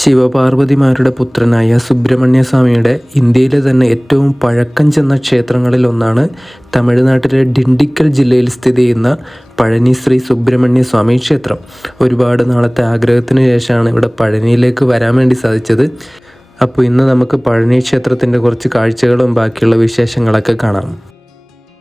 ശിവപാർവതിമാരുടെ പുത്രനായ സുബ്രഹ്മണ്യസ്വാമിയുടെ ഇന്ത്യയിലെ തന്നെ ഏറ്റവും പഴക്കം ചെന്ന ക്ഷേത്രങ്ങളിൽ ഒന്നാണ് തമിഴ്നാട്ടിലെ ഡിണ്ടിക്കൽ ജില്ലയിൽ സ്ഥിതി ചെയ്യുന്ന പഴനി ശ്രീ സുബ്രഹ്മണ്യ സ്വാമി ക്ഷേത്രം. ഒരുപാട് നാളത്തെ ആഗ്രഹത്തിന് ശേഷമാണ് ഇവിടെ പഴനിയിലേക്ക് വരാൻ വേണ്ടി സാധിച്ചത്. അപ്പോൾ ഇന്ന് നമുക്ക് പഴനി ക്ഷേത്രത്തിൻ്റെ കുറച്ച് കാഴ്ചകളും ബാക്കിയുള്ള വിശേഷങ്ങളൊക്കെ കാണാം.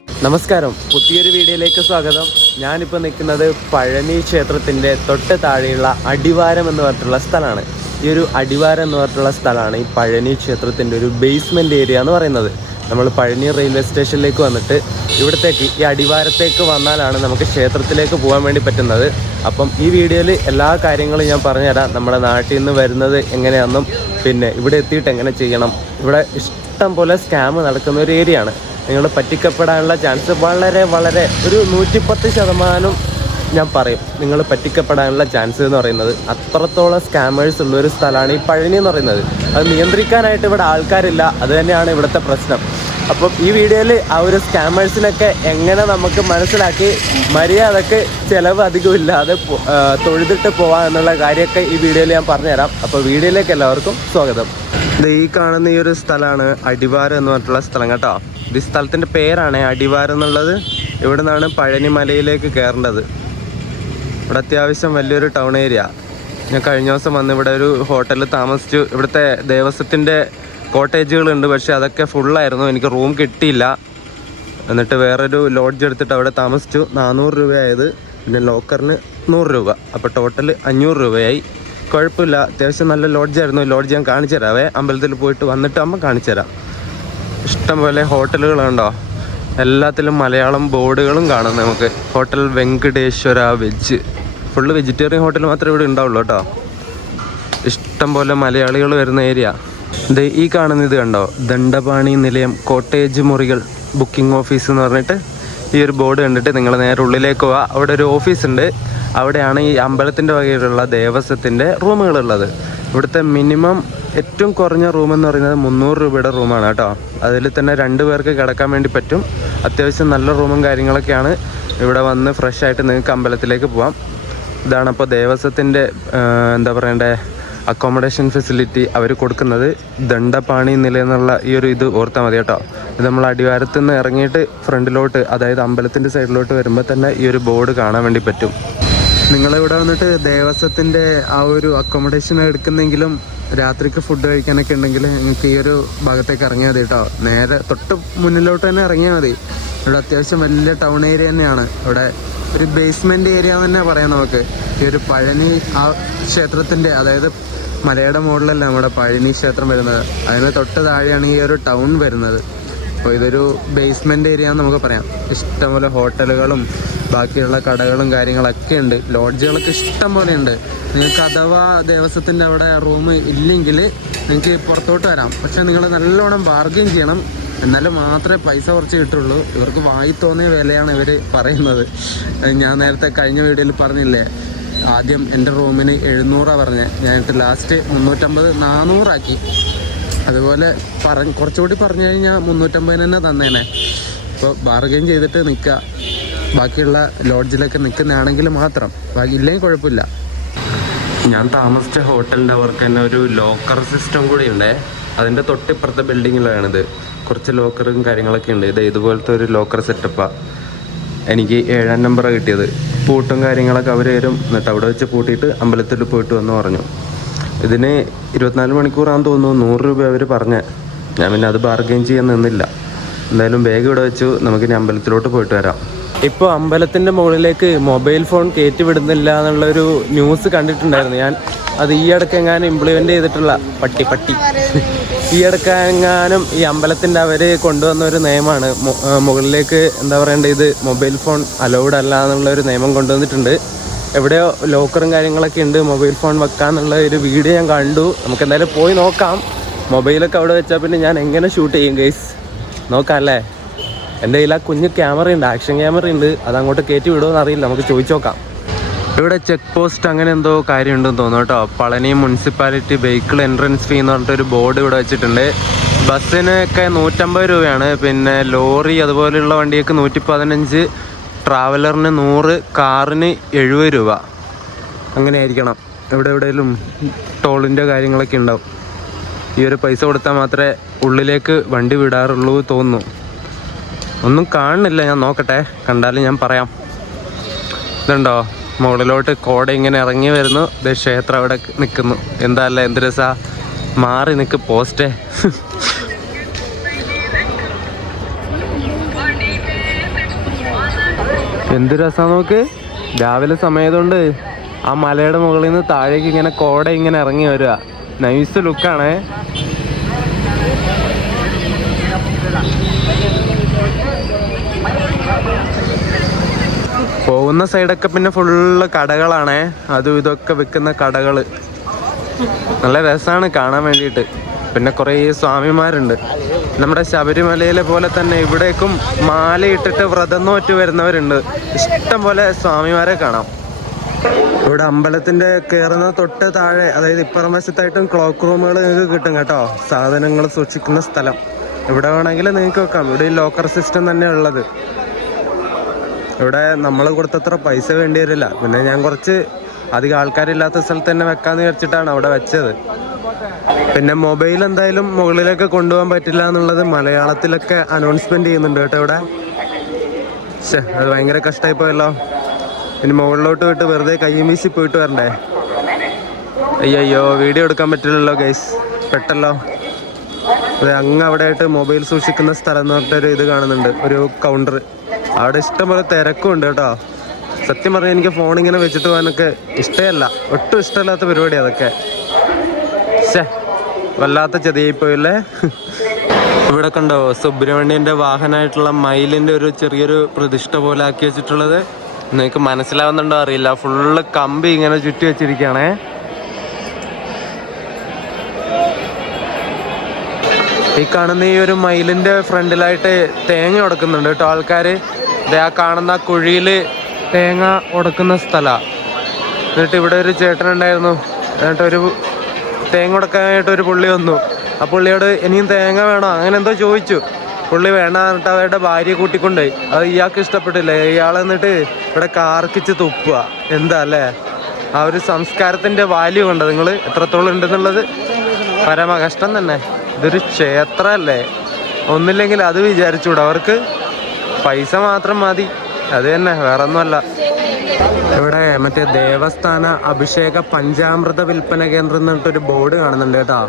നമസ്കാരം, പുതിയൊരു വീഡിയോയിലേക്ക് സ്വാഗതം. ഞാനിപ്പോൾ നിൽക്കുന്നത് പഴനി ക്ഷേത്രത്തിൻ്റെ തൊട്ട് താഴെയുള്ള അടിവാരം എന്ന് പറഞ്ഞിട്ടുള്ള സ്ഥലമാണ്. ഈ ഒരു അടിവാരം എന്ന് പറഞ്ഞിട്ടുള്ള സ്ഥലമാണ് ഈ പഴനി ക്ഷേത്രത്തിൻ്റെ ഒരു ബേസ്മെൻറ്റ് ഏരിയ എന്ന് പറയുന്നത്. നമ്മൾ പഴനി റെയിൽവേ സ്റ്റേഷനിലേക്ക് വന്നിട്ട് ഇവിടത്തേക്ക് ഈ അടിവാരത്തേക്ക് വന്നാലാണ് നമുക്ക് ക്ഷേത്രത്തിലേക്ക് പോകാൻ വേണ്ടി പറ്റുന്നത്. അപ്പം ഈ വീഡിയോയിൽ എല്ലാ കാര്യങ്ങളും ഞാൻ പറഞ്ഞുതരാം. നമ്മുടെ നാട്ടിൽ നിന്ന് വരുന്നത് എങ്ങനെയാണെന്നും പിന്നെ ഇവിടെ എത്തിയിട്ട് എങ്ങനെ ചെയ്യണം. ഇവിടെ ഇഷ്ടം പോലെ സ്കാം നടക്കുന്ന ഒരു ഏരിയ ആണ്. നിങ്ങൾ പറ്റിക്കപ്പെടാനുള്ള ചാൻസ് വളരെ ഒരു 110% ഞാൻ പറയും നിങ്ങൾ പറ്റിക്കപ്പെടാനുള്ള ചാൻസ് എന്ന് പറയുന്നത്. അത്രത്തോളം സ്കാമേഴ്സ് ഉള്ളൊരു സ്ഥലമാണ് ഈ പഴനി എന്ന് പറയുന്നത്. അത് നിയന്ത്രിക്കാനായിട്ട് ഇവിടെ ആൾക്കാരില്ല, അത് തന്നെയാണ് ഇവിടുത്തെ പ്രശ്നം. അപ്പം ഈ വീഡിയോയിൽ ആ ഒരു സ്കാമേഴ്സിനൊക്കെ എങ്ങനെ നമുക്ക് മനസ്സിലാക്കി മര്യാദക്ക് ചിലവ് അധികമില്ലാതെ തൊഴുതിട്ട് പോവാം എന്നുള്ള കാര്യമൊക്കെ ഈ വീഡിയോയിൽ ഞാൻ പറഞ്ഞുതരാം. അപ്പോൾ വീഡിയോയിലേക്ക് എല്ലാവർക്കും സ്വാഗതം. ഈ കാണുന്ന ഈ ഒരു സ്ഥലമാണ് അടിവാരം എന്ന് പറഞ്ഞിട്ടുള്ള സ്ഥലം കേട്ടോ. ഈ സ്ഥലത്തിൻ്റെ പേരാണ് അടിവാരം എന്നുള്ളത്. ഇവിടെ നിന്നാണ് പഴനി മലയിലേക്ക് കയറേണ്ടത്. ഇവിടെ അത്യാവശ്യം വലിയൊരു ടൗൺ ഏരിയ. ഞാൻ കഴിഞ്ഞ ദിവസം വന്ന് ഇവിടെ ഒരു ഹോട്ടലിൽ താമസിച്ചു. ഇവിടുത്തെ ദേവസ്വത്തിൻ്റെ കോട്ടേജുകളുണ്ട്, പക്ഷേ അതൊക്കെ ഫുള്ളായിരുന്നു. എനിക്ക് റൂം കിട്ടിയില്ല. എന്നിട്ട് വേറൊരു ലോഡ്ജ് എടുത്തിട്ട് അവിടെ താമസിച്ചു. 400 രൂപയായത്, പിന്നെ ലോക്കറിന് 100 രൂപ. അപ്പോൾ ടോട്ടൽ 500 രൂപയായി. കുഴപ്പമില്ല, അത്യാവശ്യം നല്ല ലോഡ്ജായിരുന്നു. ലോഡ്ജ് ഞാൻ കാണിച്ചു തരാവേ. അമ്പലത്തിൽ പോയിട്ട് വന്നിട്ട് അമ്മ കാണിച്ചു തരാം. ഇഷ്ടംപോലെ ഹോട്ടലുകളുണ്ടോ, എല്ലാത്തിലും മലയാളം ബോർഡുകളും കാണാം നമുക്ക്. Hotel Venkateswara veg, full vegetarian hotel മാത്രമേ ഇവിടെ ഉണ്ടാവുള്ളൂ കേട്ടോ. ഇഷ്ടംപോലെ മലയാളികൾ വരുന്ന ഏരിയ. ഈ കാണുന്ന ഇത് കണ്ടോ, ദണ്ഡപാണി നിലയം കോട്ടേജ് മുറികൾ ബുക്കിംഗ് ഓഫീസ് എന്ന് പറഞ്ഞിട്ട് ഈ ഒരു ബോർഡ് കണ്ടിട്ട് നിങ്ങൾ നേരെ ഉള്ളിലേക്ക് പോവുക. അവിടെ ഒരു ഓഫീസുണ്ട്. അവിടെയാണ് ഈ അമ്പലത്തിൻ്റെ വകയിലുള്ള ദേവസ്വത്തിൻ്റെ റൂമുകളുള്ളത്. ഇവിടുത്തെ മിനിമം ഏറ്റവും കുറഞ്ഞ റൂം എന്ന് പറയുന്നത് 300 രൂപയുടെ റൂമാണ് കേട്ടോ. അതിൽ തന്നെ 2 പേർക്ക് കിടക്കാൻ വേണ്ടി പറ്റും. അത്യാവശ്യം നല്ല റൂമും കാര്യങ്ങളൊക്കെയാണ്. ഇവിടെ വന്ന് ഫ്രഷ് ആയിട്ട് നിങ്ങൾക്ക് അമ്പലത്തിലേക്ക് പോവാം. ഇതാണ് അപ്പോൾ ദേവസ്വത്തിൻ്റെ എന്താ പറയണ്ടേ അക്കോമഡേഷൻ ഫെസിലിറ്റി അവർ കൊടുക്കുന്നത്. ദണ്ഡപാണി നില എന്നുള്ള ഈ ഒരു ഇത് ഓർത്താൽ മതി കേട്ടോ. ഇത് നമ്മൾ അടിവാരത്ത് നിന്ന് ഇറങ്ങിയിട്ട് ഫ്രണ്ടിലോട്ട്, അതായത് അമ്പലത്തിൻ്റെ സൈഡിലോട്ട് വരുമ്പോൾ തന്നെ ഈ ഒരു ബോർഡ് കാണാൻ വേണ്ടി പറ്റും. നിങ്ങളിവിടെ വന്നിട്ട് ദേവസ്വത്തിൻ്റെ ആ ഒരു അക്കോമഡേഷൻ എടുക്കുന്നെങ്കിലും രാത്രിക്ക് ഫുഡ് കഴിക്കാനൊക്കെ ഉണ്ടെങ്കിൽ നിങ്ങൾക്ക് ഈ ഒരു ഭാഗത്തേക്ക് ഇറങ്ങിയാൽ മതി കേട്ടോ. നേരെ തൊട്ട് മുന്നിലോട്ട് തന്നെ ഇറങ്ങിയാൽ മതി. ഇവിടെ അത്യാവശ്യം വലിയ ടൗൺ ഏരിയ തന്നെയാണ്. ഇവിടെ ഒരു ബേസ്മെൻറ്റ് ഏരിയ എന്ന് തന്നെ പറയാം നമുക്ക്. ഈ ഒരു പഴനി ആ ക്ഷേത്രത്തിൻ്റെ, അതായത് മലയുടെ മുകളിലല്ല നമ്മുടെ പഴനി ക്ഷേത്രം വരുന്നത്, അതിന് തൊട്ട് താഴെയാണ് ഈ ഒരു ടൗൺ വരുന്നത്. അപ്പോൾ ഇതൊരു ബേസ്മെൻറ്റ് ഏരിയ എന്ന് നമുക്ക് പറയാം. ഇഷ്ടംപോലെ ഹോട്ടലുകളും ബാക്കിയുള്ള കടകളും കാര്യങ്ങളൊക്കെ ഉണ്ട്. ലോഡ്ജുകളൊക്കെ ഇഷ്ടം പോലെ ഉണ്ട്. നിങ്ങൾക്ക് അഥവാ ദേവസ്വത്തിൻ്റെ അവിടെ റൂം ഇല്ലെങ്കിൽ നിങ്ങൾക്ക് പുറത്തോട്ട് വരാം. പക്ഷേ നിങ്ങൾ നല്ലോണം ബാർഗെയിൻ ചെയ്യണം, എന്നാലും മാത്രമേ പൈസ കുറച്ച് കിട്ടുള്ളൂ. ഇവർക്ക് വായി തോന്നിയ വിലയാണ് ഇവർ പറയുന്നത്. ഞാൻ നേരത്തെ കഴിഞ്ഞ വീഡിയോയിൽ പറഞ്ഞില്ലേ, ആദ്യം എൻ്റെ റൂമിന് 700 പറഞ്ഞത്, ഞാനിട്ട് ലാസ്റ്റ് 350 400 ആക്കി. അതുപോലെ കുറച്ചുകൂടി പറഞ്ഞു കഴിഞ്ഞാൽ 350 തന്നെ തന്നേനെ. അപ്പോൾ ബാർഗെയിൻ ചെയ്തിട്ട് നിൽക്കുക. ബാക്കിയുള്ള ലോഡ്ജിലൊക്കെ നിൽക്കുന്നതാണെങ്കിൽ മാത്രം, ബാക്കി ഇല്ലെങ്കിൽ കുഴപ്പമില്ല. ഞാൻ താമസിച്ച ഹോട്ടലിൻ്റെ അവർക്ക് തന്നെ ഒരു ലോക്കർ സിസ്റ്റം കൂടി ഉണ്ട്. അതിൻ്റെ തൊട്ടിപ്പുറത്തെ ബിൽഡിങ്ങിലാണിത്. കുറച്ച് ലോക്കറും കാര്യങ്ങളൊക്കെ ഉണ്ട്. ഇതുപോലത്തെ ഒരു ലോക്കർ സെറ്റപ്പാണ്. എനിക്ക് 7ാം നമ്പറാണ് കിട്ടിയത്. പൂട്ടും കാര്യങ്ങളൊക്കെ അവർ തരും. എന്നിട്ട് അവിടെ വെച്ച് പൂട്ടിയിട്ട് അമ്പലത്തിൽ പോയിട്ട് വന്ന് പറഞ്ഞു. ഇതിന് 24 മണിക്കൂറാണെന്ന് തോന്നുന്നു. 100 രൂപ അവർ പറഞ്ഞത്. ഞാൻ പിന്നെ അത് ബാർഗെയിൻ ചെയ്യാൻ നിന്നില്ല. എന്തായാലും ബാഗ് ഇവിടെ വെച്ചു. നമുക്കിനി അമ്പലത്തിലോട്ട് പോയിട്ട് വരാം. ഇപ്പോൾ അമ്പലത്തിൻ്റെ മുകളിലേക്ക് മൊബൈൽ ഫോൺ കയറ്റി വിടുന്നില്ല എന്നുള്ളൊരു ന്യൂസ് കണ്ടിട്ടുണ്ടായിരുന്നു ഞാൻ. അത് ഈ ഇടയ്ക്കെങ്ങാനും ഇംപ്ലിമെൻ്റ് ചെയ്തിട്ടുള്ള പട്ടി ഈ ഇടയ്ക്കെങ്ങാനും ഈ അമ്പലത്തിൻ്റെ അവർ കൊണ്ടുവന്ന ഒരു നിയമമാണ്. മുകളിലേക്ക് എന്താ പറയേണ്ടത്, ഇത് മൊബൈൽ ഫോൺ അലൗഡ് അല്ല എന്നുള്ളൊരു നിയമം കൊണ്ടുവന്നിട്ടുണ്ട്. എവിടെയോ ലോക്കറും കാര്യങ്ങളൊക്കെ ഉണ്ട്, മൊബൈൽ ഫോൺ വെക്കാന്നുള്ള ഒരു വീഡിയോ ഞാൻ കണ്ടു. നമുക്ക് എന്തായാലും പോയി നോക്കാം. മൊബൈലൊക്കെ അവിടെ വെച്ചാൽ പിന്നെ ഞാൻ എങ്ങനെ ഷൂട്ട് ചെയ്യും ഗൈസ്, നോക്കാം അല്ലേ. എൻ്റെ കയ്യിൽ ആ കുഞ്ഞ് ക്യാമറ ഉണ്ട്, ആക്ഷൻ ക്യാമറ ഉണ്ട്. അത് അങ്ങോട്ട് കയറ്റി വിടുമെന്ന് അറിയില്ല, നമുക്ക് ചോദിച്ചു നോക്കാം. ഇവിടെ ചെക്ക് പോസ്റ്റ് അങ്ങനെ എന്തോ കാര്യമുണ്ടെന്ന് തോന്നുന്നു കേട്ടോ. Palani municipality vehicle entrance fee എന്ന് പറഞ്ഞിട്ടൊരു ബോർഡ് ഇവിടെ വെച്ചിട്ടുണ്ട്. ബസ്സിനൊക്കെ 150 രൂപയാണ്. പിന്നെ ലോറി അതുപോലെയുള്ള വണ്ടിയൊക്കെ 115, ട്രാവലറിന് 100, കാറിന് 70 രൂപ. അങ്ങനെ ആയിരിക്കണം. എവിടെയെങ്കിലും ടോളിൻ്റെ കാര്യങ്ങളൊക്കെ ഉണ്ടാവും. ഈ ഒരു പൈസ കൊടുത്താൽ മാത്രമേ ഉള്ളിലേക്ക് വണ്ടി വിടാറുള്ളൂ തോന്നുന്നു. ഒന്നും കാണുന്നില്ല, ഞാൻ നോക്കട്ടെ, കണ്ടാലും ഞാൻ പറയാം. ഇതുണ്ടോ മുകളിലോട്ട് കോട ഇങ്ങനെ ഇറങ്ങി വരുന്നു. ഇത് ക്ഷേത്രം അവിടെ നിൽക്കുന്നു. എന്താ അല്ലേ, എന്ത് രസാ. മാറി നിൽക്ക് പോസ്റ്റേ. എന്ത് രസാ നോക്ക്. രാവിലെ സമയത്തുകൊണ്ട് ആ മലയുടെ മുകളിൽ നിന്ന് താഴേക്ക് ഇങ്ങനെ കോട ഇങ്ങനെ ഇറങ്ങി വരിക. നൈസ് ലുക്കാണേ. പോകുന്ന സൈഡൊക്കെ പിന്നെ ഫുള്ള് കടകളാണേ. അതും ഇതൊക്കെ വിൽക്കുന്ന കടകൾ. നല്ല രസമാണ് കാണാൻ വേണ്ടിയിട്ട്. പിന്നെ കുറേ സ്വാമിമാരുണ്ട്. നമ്മുടെ ശബരിമലയിലെ പോലെ തന്നെ ഇവിടേക്കും മാലയിട്ടിട്ട് വ്രതം നോറ്റ് വരുന്നവരുണ്ട്. ഇഷ്ടം പോലെ സ്വാമിമാരെ കാണാം. ഇവിടെ അമ്പലത്തിൻ്റെ കയറുന്ന തൊട്ട് താഴെ, അതായത് ഇപ്പുറം വശത്തായിട്ടും ക്ലോക്ക് റൂമുകൾ നിങ്ങൾക്ക് കിട്ടും കേട്ടോ. സാധനങ്ങൾ സൂക്ഷിക്കുന്ന സ്ഥലം. ഇവിടെ വേണമെങ്കിൽ നിങ്ങൾക്ക് വെക്കാം. ഇവിടെ ഈ ലോക്കർ സിസ്റ്റം തന്നെ ഉള്ളത്. ഇവിടെ നമ്മൾ കൊടുത്തത്ര പൈസ വേണ്ടി വരില്ല. പിന്നെ ഞാൻ കുറച്ച് അധികം ആൾക്കാരില്ലാത്ത സ്ഥലത്ത് തന്നെ വെക്കാമെന്ന് വിചാരിച്ചിട്ടാണ് അവിടെ വെച്ചത്. പിന്നെ മൊബൈൽ എന്തായാലും മുകളിലേക്ക് കൊണ്ടുപോകാൻ പറ്റില്ല എന്നുള്ളത് മലയാളത്തിലൊക്കെ അനൗൺസ്മെൻറ്റ് ചെയ്യുന്നുണ്ട് കേട്ടോ ഇവിടെ. അത് ഭയങ്കര കഷ്ടമായി പോയല്ലോ. ഇനി മുകളിലോട്ട് വിട്ട് വെറുതെ കയ്യുമീശി പോയിട്ട് വരണ്ടേ. അയ്യോ വീഡിയോ എടുക്കാൻ പറ്റില്ലല്ലോ ഗൈസ്, പെട്ടല്ലോ. അതെ, അങ്ങ് അവിടെ ആയിട്ട് മൊബൈൽ സൂക്ഷിക്കുന്ന സ്ഥലം എന്ന് പറഞ്ഞിട്ടൊരു ഇത് കാണുന്നുണ്ട്, ഒരു കൗണ്ടർ. അവിടെ ഇഷ്ടംപോലെ തിരക്കും ഉണ്ട് കേട്ടോ. സത്യം പറഞ്ഞാൽ എനിക്ക് ഫോണിങ്ങനെ വെച്ചിട്ട് പോകാനൊക്കെ ഇഷ്ടമല്ല, ഒട്ടും ഇഷ്ടമില്ലാത്ത പരിപാടി അതൊക്കെ. വല്ലാത്ത ചതിയായിപ്പോയില്ലേ. ഇവിടെ കണ്ടോ സുബ്രഹ്മണ്യൻ്റെ വാഹനമായിട്ടുള്ള മയിലിൻ്റെ ഒരു ചെറിയൊരു പ്രതിഷ്ഠ പോലെ ആക്കി വെച്ചിട്ടുള്ളത്. നിങ്ങൾക്ക് മനസ്സിലാവുന്നുണ്ടോ അറിയില്ല. ഫുള്ള് കമ്പി ഇങ്ങനെ ചുറ്റി വെച്ചിരിക്കുകയാണേ. ഈ കാണുന്ന ഈ ഒരു മയിലിൻ്റെ ഫ്രണ്ടിലായിട്ട് തേങ്ങ ഉടക്കുന്നുണ്ട് കേട്ടോ ആൾക്കാർ. ആ കാണുന്ന കുഴിയിൽ തേങ്ങ ഉടക്കുന്ന സ്ഥലമാണ്. എന്നിട്ട് ഇവിടെ ഒരു ചേട്ടനുണ്ടായിരുന്നു. എന്നിട്ട് ഒരു തേങ്ങ ഉടക്കാനായിട്ട് ഒരു പുള്ളി വന്നു. ആ പുള്ളിയോട് ഇനിയും തേങ്ങ വേണോ അങ്ങനെ എന്തോ ചോദിച്ചു. പുള്ളി വേണ്ട എന്നിട്ട് അവരുടെ ഭാര്യയെ കൂട്ടിക്കൊണ്ടുപോയി. അത് ഇയാൾക്ക് ഇഷ്ടപ്പെട്ടില്ല. ഇയാൾ എന്നിട്ട് ഇവിടെ കാർക്കിച്ച് തുപ്പുക. എന്താ അല്ലേ, ആ ഒരു സംസ്കാരത്തിൻ്റെ വാല്യൂ കണ്ടോ നിങ്ങൾ എത്രത്തോളം ഉണ്ടെന്നുള്ളത്. പരമ കഷ്ടം തന്നെ. ഇതൊരു ക്ഷേത്രമല്ലേ, ഒന്നില്ലെങ്കിൽ അത് വിചാരിച്ചൂടെ. അവർക്ക് പൈസ മാത്രം മതി, അത് തന്നെ, വേറെ ഒന്നുമല്ല. ഇവിടെ മറ്റേ ദേവസ്ഥാന അഭിഷേക പഞ്ചാമൃത വിൽപ്പന കേന്ദ്രം എന്ന് പറഞ്ഞിട്ടൊരു ബോർഡ് കാണുന്നുണ്ട് കേട്ടോ.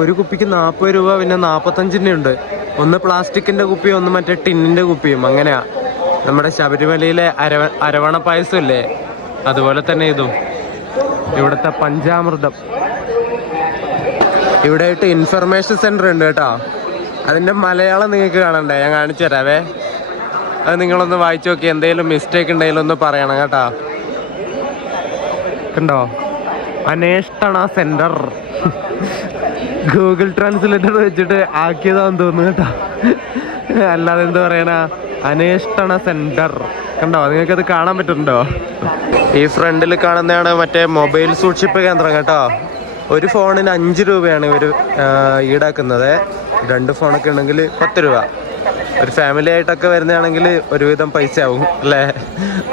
ഒരു കുപ്പിക്ക് 40 രൂപ, പിന്നെ 45 ഉണ്ട്. ഒന്ന് പ്ലാസ്റ്റിക്കിൻ്റെ കുപ്പിയും ഒന്ന് മറ്റേ ടിന്നിൻ്റെ കുപ്പിയും. അങ്ങനെയാ. നമ്മുടെ ശബരിമലയിലെ അരവണ പായസം ഇല്ലേ, അതുപോലെ തന്നെ ഇതും. ഇവിടുത്തെ പഞ്ചാമൃതം. ഇവിടെ ആയിട്ട് ഇൻഫർമേഷൻ സെൻറ്റർ ഉണ്ട് കേട്ടോ. അതിൻ്റെ മലയാളം നിങ്ങൾക്ക് കാണണ്ടേ, ഞാൻ കാണിച്ചു തരാവേ. അത് നിങ്ങളൊന്ന് വായിച്ചു നോക്കി. എന്തെങ്കിലും മിസ്റ്റേക്ക് ഉണ്ടെങ്കിലും ഒന്ന് പറയണം കേട്ടോ. കണ്ടോ, അന്വേഷണ സെൻറ്റർ. ഗൂഗിൾ ട്രാൻസ്ലേറ്റർ വെച്ചിട്ട് ആക്കിയതാന്ന് തോന്നുന്നു കേട്ടോ. അല്ലാതെ എന്താ പറയണ, അന്വേഷണ സെൻറ്റർ. കണ്ടോ, നിങ്ങൾക്കത് കാണാൻ പറ്റുന്നുണ്ടോ? ഈ ഫ്രണ്ടിൽ കാണുന്നതാണ് മറ്റേ മൊബൈൽ സൂക്ഷിപ്പ് കേന്ദ്രം കേട്ടോ. ഒരു ഫോണിന് 5 രൂപയാണ് ഇവർ ഈടാക്കുന്നത്. 2 ഫോണൊക്കെ ഉണ്ടെങ്കിൽ 10 രൂപ. ഒരു ഫാമിലി ആയിട്ടൊക്കെ വരുന്നതാണെങ്കിൽ ഒരുവിധം പൈസ ആവും അല്ലേ.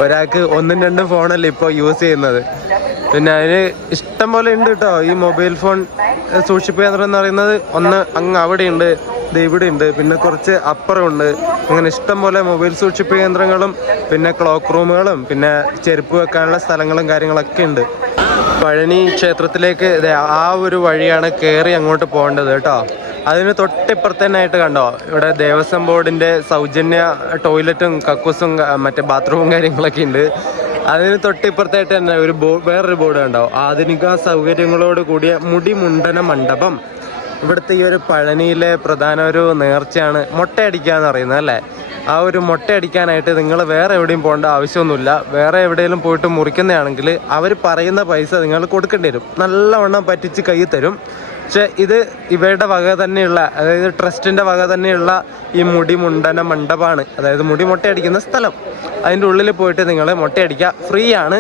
ഒരാൾക്ക് 1ഉം 2ഉം ഫോണല്ലേ ഇപ്പോൾ യൂസ് ചെയ്യുന്നത്. പിന്നെ അതിന് ഇഷ്ടം പോലെ ഉണ്ട് കേട്ടോ. ഈ മൊബൈൽ ഫോൺ സൂക്ഷിപ്പ് കേന്ദ്രം എന്ന് പറയുന്നത് ഒന്ന് അങ്ങ് അവിടെയുണ്ട്, ഇത് ഇവിടെ ഉണ്ട്, പിന്നെ കുറച്ച് അപ്പുറമുണ്ട്. അങ്ങനെ ഇഷ്ടം പോലെ മൊബൈൽ സൂക്ഷിപ്പ് കേന്ദ്രങ്ങളും പിന്നെ ക്ലോക്ക് റൂമുകളും പിന്നെ ചെരുപ്പ് വെക്കാനുള്ള സ്ഥലങ്ങളും കാര്യങ്ങളൊക്കെ ഉണ്ട്. പഴനി ക്ഷേത്രത്തിലേക്ക് ആ ഒരു വഴിയാണ് കയറി അങ്ങോട്ട് പോകേണ്ടത് കേട്ടോ. അതിന് തൊട്ടിപ്പുറത്തേനായിട്ട് കണ്ടോ, ഇവിടെ ദേവസ്വം ബോർഡിൻ്റെ സൗജന്യ ടോയ്ലറ്റും കക്കൂസും മറ്റേ ബാത്റൂമും കാര്യങ്ങളൊക്കെ ഉണ്ട്. അതിന് തൊട്ടിപ്പുറത്തായിട്ട് തന്നെ വേറൊരു ബോർഡ് കണ്ടോ, ആധുനിക സൗകര്യങ്ങളോട് കൂടിയ മുടിമുണ്ടന മണ്ഡപം. ഇവിടുത്തെ ഈ ഒരു പഴനിയിലെ പ്രധാന ഒരു നേർച്ചയാണ് മൊട്ടയടിക്കുക എന്ന് പറയുന്നത് അല്ലേ. ആ ഒരു മൊട്ടയടിക്കാനായിട്ട് നിങ്ങൾ വേറെ എവിടെയും പോകേണ്ട ആവശ്യമൊന്നുമില്ല. വേറെ എവിടെയെങ്കിലും പോയിട്ട് മുറിക്കുന്നതാണെങ്കിൽ അവർ പറയുന്ന പൈസ നിങ്ങൾ കൊടുക്കേണ്ടി വരും. നല്ലവണ്ണം പറ്റിച്ച് കൈ തരും. പക്ഷെ ഇത് ഇവരുടെ വക തന്നെയുള്ള, അതായത് ട്രസ്റ്റിൻ്റെ വക തന്നെയുള്ള ഈ മുടിമുണ്ടന മണ്ഡപമാണ്. അതായത് മുടി മൊട്ടയടിക്കുന്ന സ്ഥലം. അതിൻ്റെ ഉള്ളിൽ പോയിട്ട് നിങ്ങൾ മൊട്ടയടിക്കുക. ഫ്രീ ആണ്.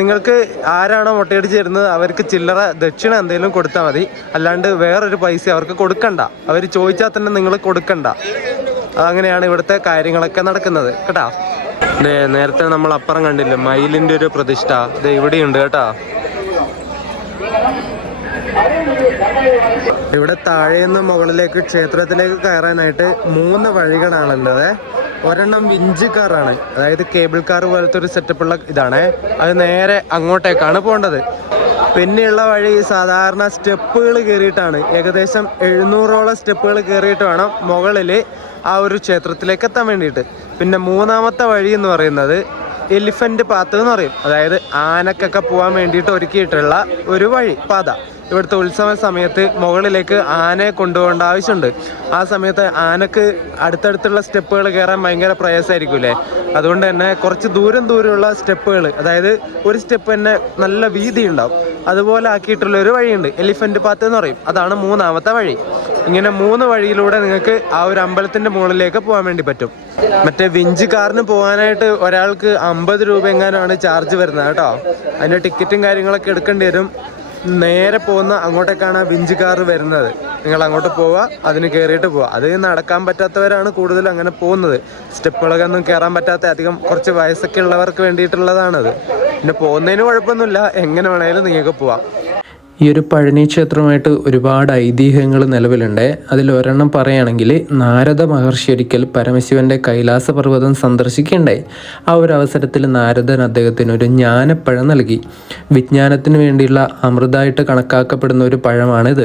നിങ്ങൾക്ക് ആരാണോ മൊട്ടയടിച്ച് തരുന്നത് അവർക്ക് ചില്ലറ ദക്ഷിണ എന്തെങ്കിലും കൊടുത്താൽ മതി. അല്ലാണ്ട് വേറൊരു പൈസ അവർക്ക് കൊടുക്കണ്ട. അവർ ചോദിച്ചാൽ തന്നെ നിങ്ങൾ കൊടുക്കണ്ട. അങ്ങനെയാണ് ഇവിടുത്തെ കാര്യങ്ങളൊക്കെ നടക്കുന്നത് കേട്ടോ. നേരത്തെ നമ്മൾ അപ്പുറം കണ്ടില്ല മയിലിൻ്റെ ഒരു പ്രതിഷ്ഠ ഇത് ഇവിടെയുണ്ട് കേട്ടോ. ഇവിടെ താഴേന്ന് മുകളിലേക്ക് ക്ഷേത്രത്തിലേക്ക് കയറാനായിട്ട് 3 വഴികളാണുള്ളത്. ഒരെണ്ണം വിഞ്ച് കാറാണ്, അതായത് കേബിൾ കാർ പോലത്തെ ഒരു സെറ്റപ്പുള്ള ഇതാണ്. അത് നേരെ അങ്ങോട്ടേക്കാണ് പോകേണ്ടത്. പിന്നെയുള്ള വഴി സാധാരണ സ്റ്റെപ്പുകൾ കയറിയിട്ടാണ്. ഏകദേശം 700ഓളം സ്റ്റെപ്പുകൾ കയറിയിട്ട് വേണം മുകളിൽ ആ ഒരു ക്ഷേത്രത്തിലേക്ക് എത്താൻ വേണ്ടിയിട്ട്. പിന്നെ 3ാമത്തെ വഴി എന്ന് പറയുന്നത് എലിഫൻ്റ് പാത്ത് എന്ന് പറയും. അതായത് ആനക്കൊക്കെ പോകാൻ വേണ്ടിയിട്ട് ഒരുക്കിയിട്ടുള്ള ഒരു വഴി പാത. ഇവിടുത്തെ ഉത്സവ സമയത്ത് മുകളിലേക്ക് ആനയെ കൊണ്ടുപോകേണ്ട ആവശ്യമുണ്ട്. ആ സമയത്ത് ആനക്ക് അടുത്തടുത്തുള്ള സ്റ്റെപ്പുകൾ കയറാൻ ഭയങ്കര പ്രയാസമായിരിക്കില്ലേ. അതുകൊണ്ട് തന്നെ കുറച്ച് ദൂരമുള്ള സ്റ്റെപ്പുകൾ, അതായത് ഒരു സ്റ്റെപ്പ് തന്നെ നല്ല വീതി ഉണ്ടാവും, അതുപോലെ ആക്കിയിട്ടുള്ള ഒരു വഴിയുണ്ട്. എലിഫൻ്റ് പാത്ത് എന്ന് പറയും. അതാണ് 3ാമത്തെ വഴി. ഇങ്ങനെ 3 വഴിയിലൂടെ നിങ്ങൾക്ക് ആ ഒരു അമ്പലത്തിൻ്റെ മുകളിലേക്ക് പോകാൻ വേണ്ടി പറ്റും. മറ്റേ വിഞ്ച് കാറിന് പോകാനായിട്ട് ഒരാൾക്ക് 50 രൂപ എങ്ങാനാണ് ചാർജ് വരുന്നത് കേട്ടോ. അതിൻ്റെ ടിക്കറ്റും കാര്യങ്ങളൊക്കെ എടുക്കേണ്ടി വരും. നേരെ പോകുന്ന അങ്ങോട്ടേക്കാണ് ആ വിഞ്ച് കാർ വരുന്നത്. നിങ്ങൾ അങ്ങോട്ട് പോവുക, അതിന് കയറിയിട്ട് പോവുക. അത് നടക്കാൻ പറ്റാത്തവരാണ് കൂടുതൽ അങ്ങനെ പോകുന്നത്. സ്റ്റെപ്പുകളൊക്കെ ഒന്നും കയറാൻ പറ്റാത്ത അധികം കുറച്ച് വയസ്സൊക്കെ ഉള്ളവർക്ക് വേണ്ടിയിട്ടുള്ളതാണത്. പിന്നെ പോകുന്നതിന് കുഴപ്പമൊന്നുമില്ല, എങ്ങനെ വേണമെങ്കിലും നിങ്ങൾക്ക് പോവാം. ഈ ഒരു പഴനി ക്ഷേത്രമായിട്ട് ഒരുപാട് ഐതിഹ്യങ്ങൾ നിലവിലുണ്ട്. അതിലൊരെണ്ണം പറയുകയാണെങ്കിൽ നാരദ മഹർഷി ഒരിക്കൽ പരമശിവൻ്റെ കൈലാസ പർവ്വതം സന്ദർശിക്കുകയുണ്ടായി. ആ ഒരു അവസരത്തിൽ നാരദൻ അദ്ദേഹത്തിന് ഒരു ജ്ഞാനപ്പഴം നൽകി. വിജ്ഞാനത്തിന് വേണ്ടിയുള്ള അമൃതമായിട്ട് കണക്കാക്കപ്പെടുന്ന ഒരു പഴമാണിത്.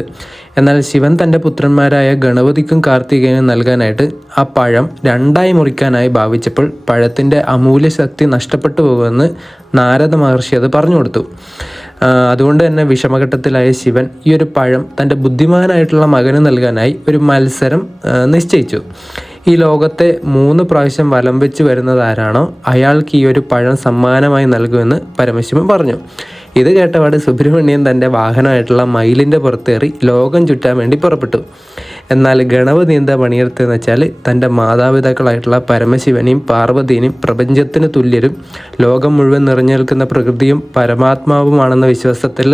എന്നാൽ ശിവൻ തൻ്റെ പുത്രന്മാരായ ഗണപതിക്കും കാർത്തികേയനും നൽകാനായിട്ട് ആ പഴം 2ആയി മുറിക്കാനായി ഭാവിച്ചപ്പോൾ പഴത്തിൻ്റെ അമൂല്യ ശക്തി നഷ്ടപ്പെട്ടു പോകുമെന്ന് നാരദ മഹർഷി അത് പറഞ്ഞു കൊടുത്തു. അതുകൊണ്ട് തന്നെ വിഷമഘട്ടത്തിലായ ശിവൻ ഈ ഒരു പഴം തൻ്റെ ബുദ്ധിമാനായിട്ടുള്ള മകന് നൽകാനായി ഒരു മത്സരം നിശ്ചയിച്ചു. ഈ ലോകത്തെ 3 പ്രാവശ്യം വലം വെച്ച് വരുന്നത് ആരാണോ അയാൾക്ക് ഈ ഒരു പഴം സമ്മാനമായി നൽകുമെന്ന് പരമശിവൻ പറഞ്ഞു. ഇത് കേട്ടപാട് സുബ്രഹ്മണ്യൻ തൻ്റെ വാഹനമായിട്ടുള്ള മയിലിൻ്റെ പുറത്തേറി ലോകം ചുറ്റാൻ വേണ്ടി പുറപ്പെട്ടു. എന്നാൽ ഗണപതി എന്താ പണിയെടുത്തതെന്ന് വെച്ചാൽ തൻ്റെ മാതാപിതാക്കളായിട്ടുള്ള പരമശിവനെയും പാർവതിയെയും പ്രപഞ്ചത്തിന് തുല്യരും ലോകം മുഴുവൻ നിറഞ്ഞു നിൽക്കുന്ന പ്രകൃതിയും പരമാത്മാവുമാണെന്ന വിശ്വാസത്തിൽ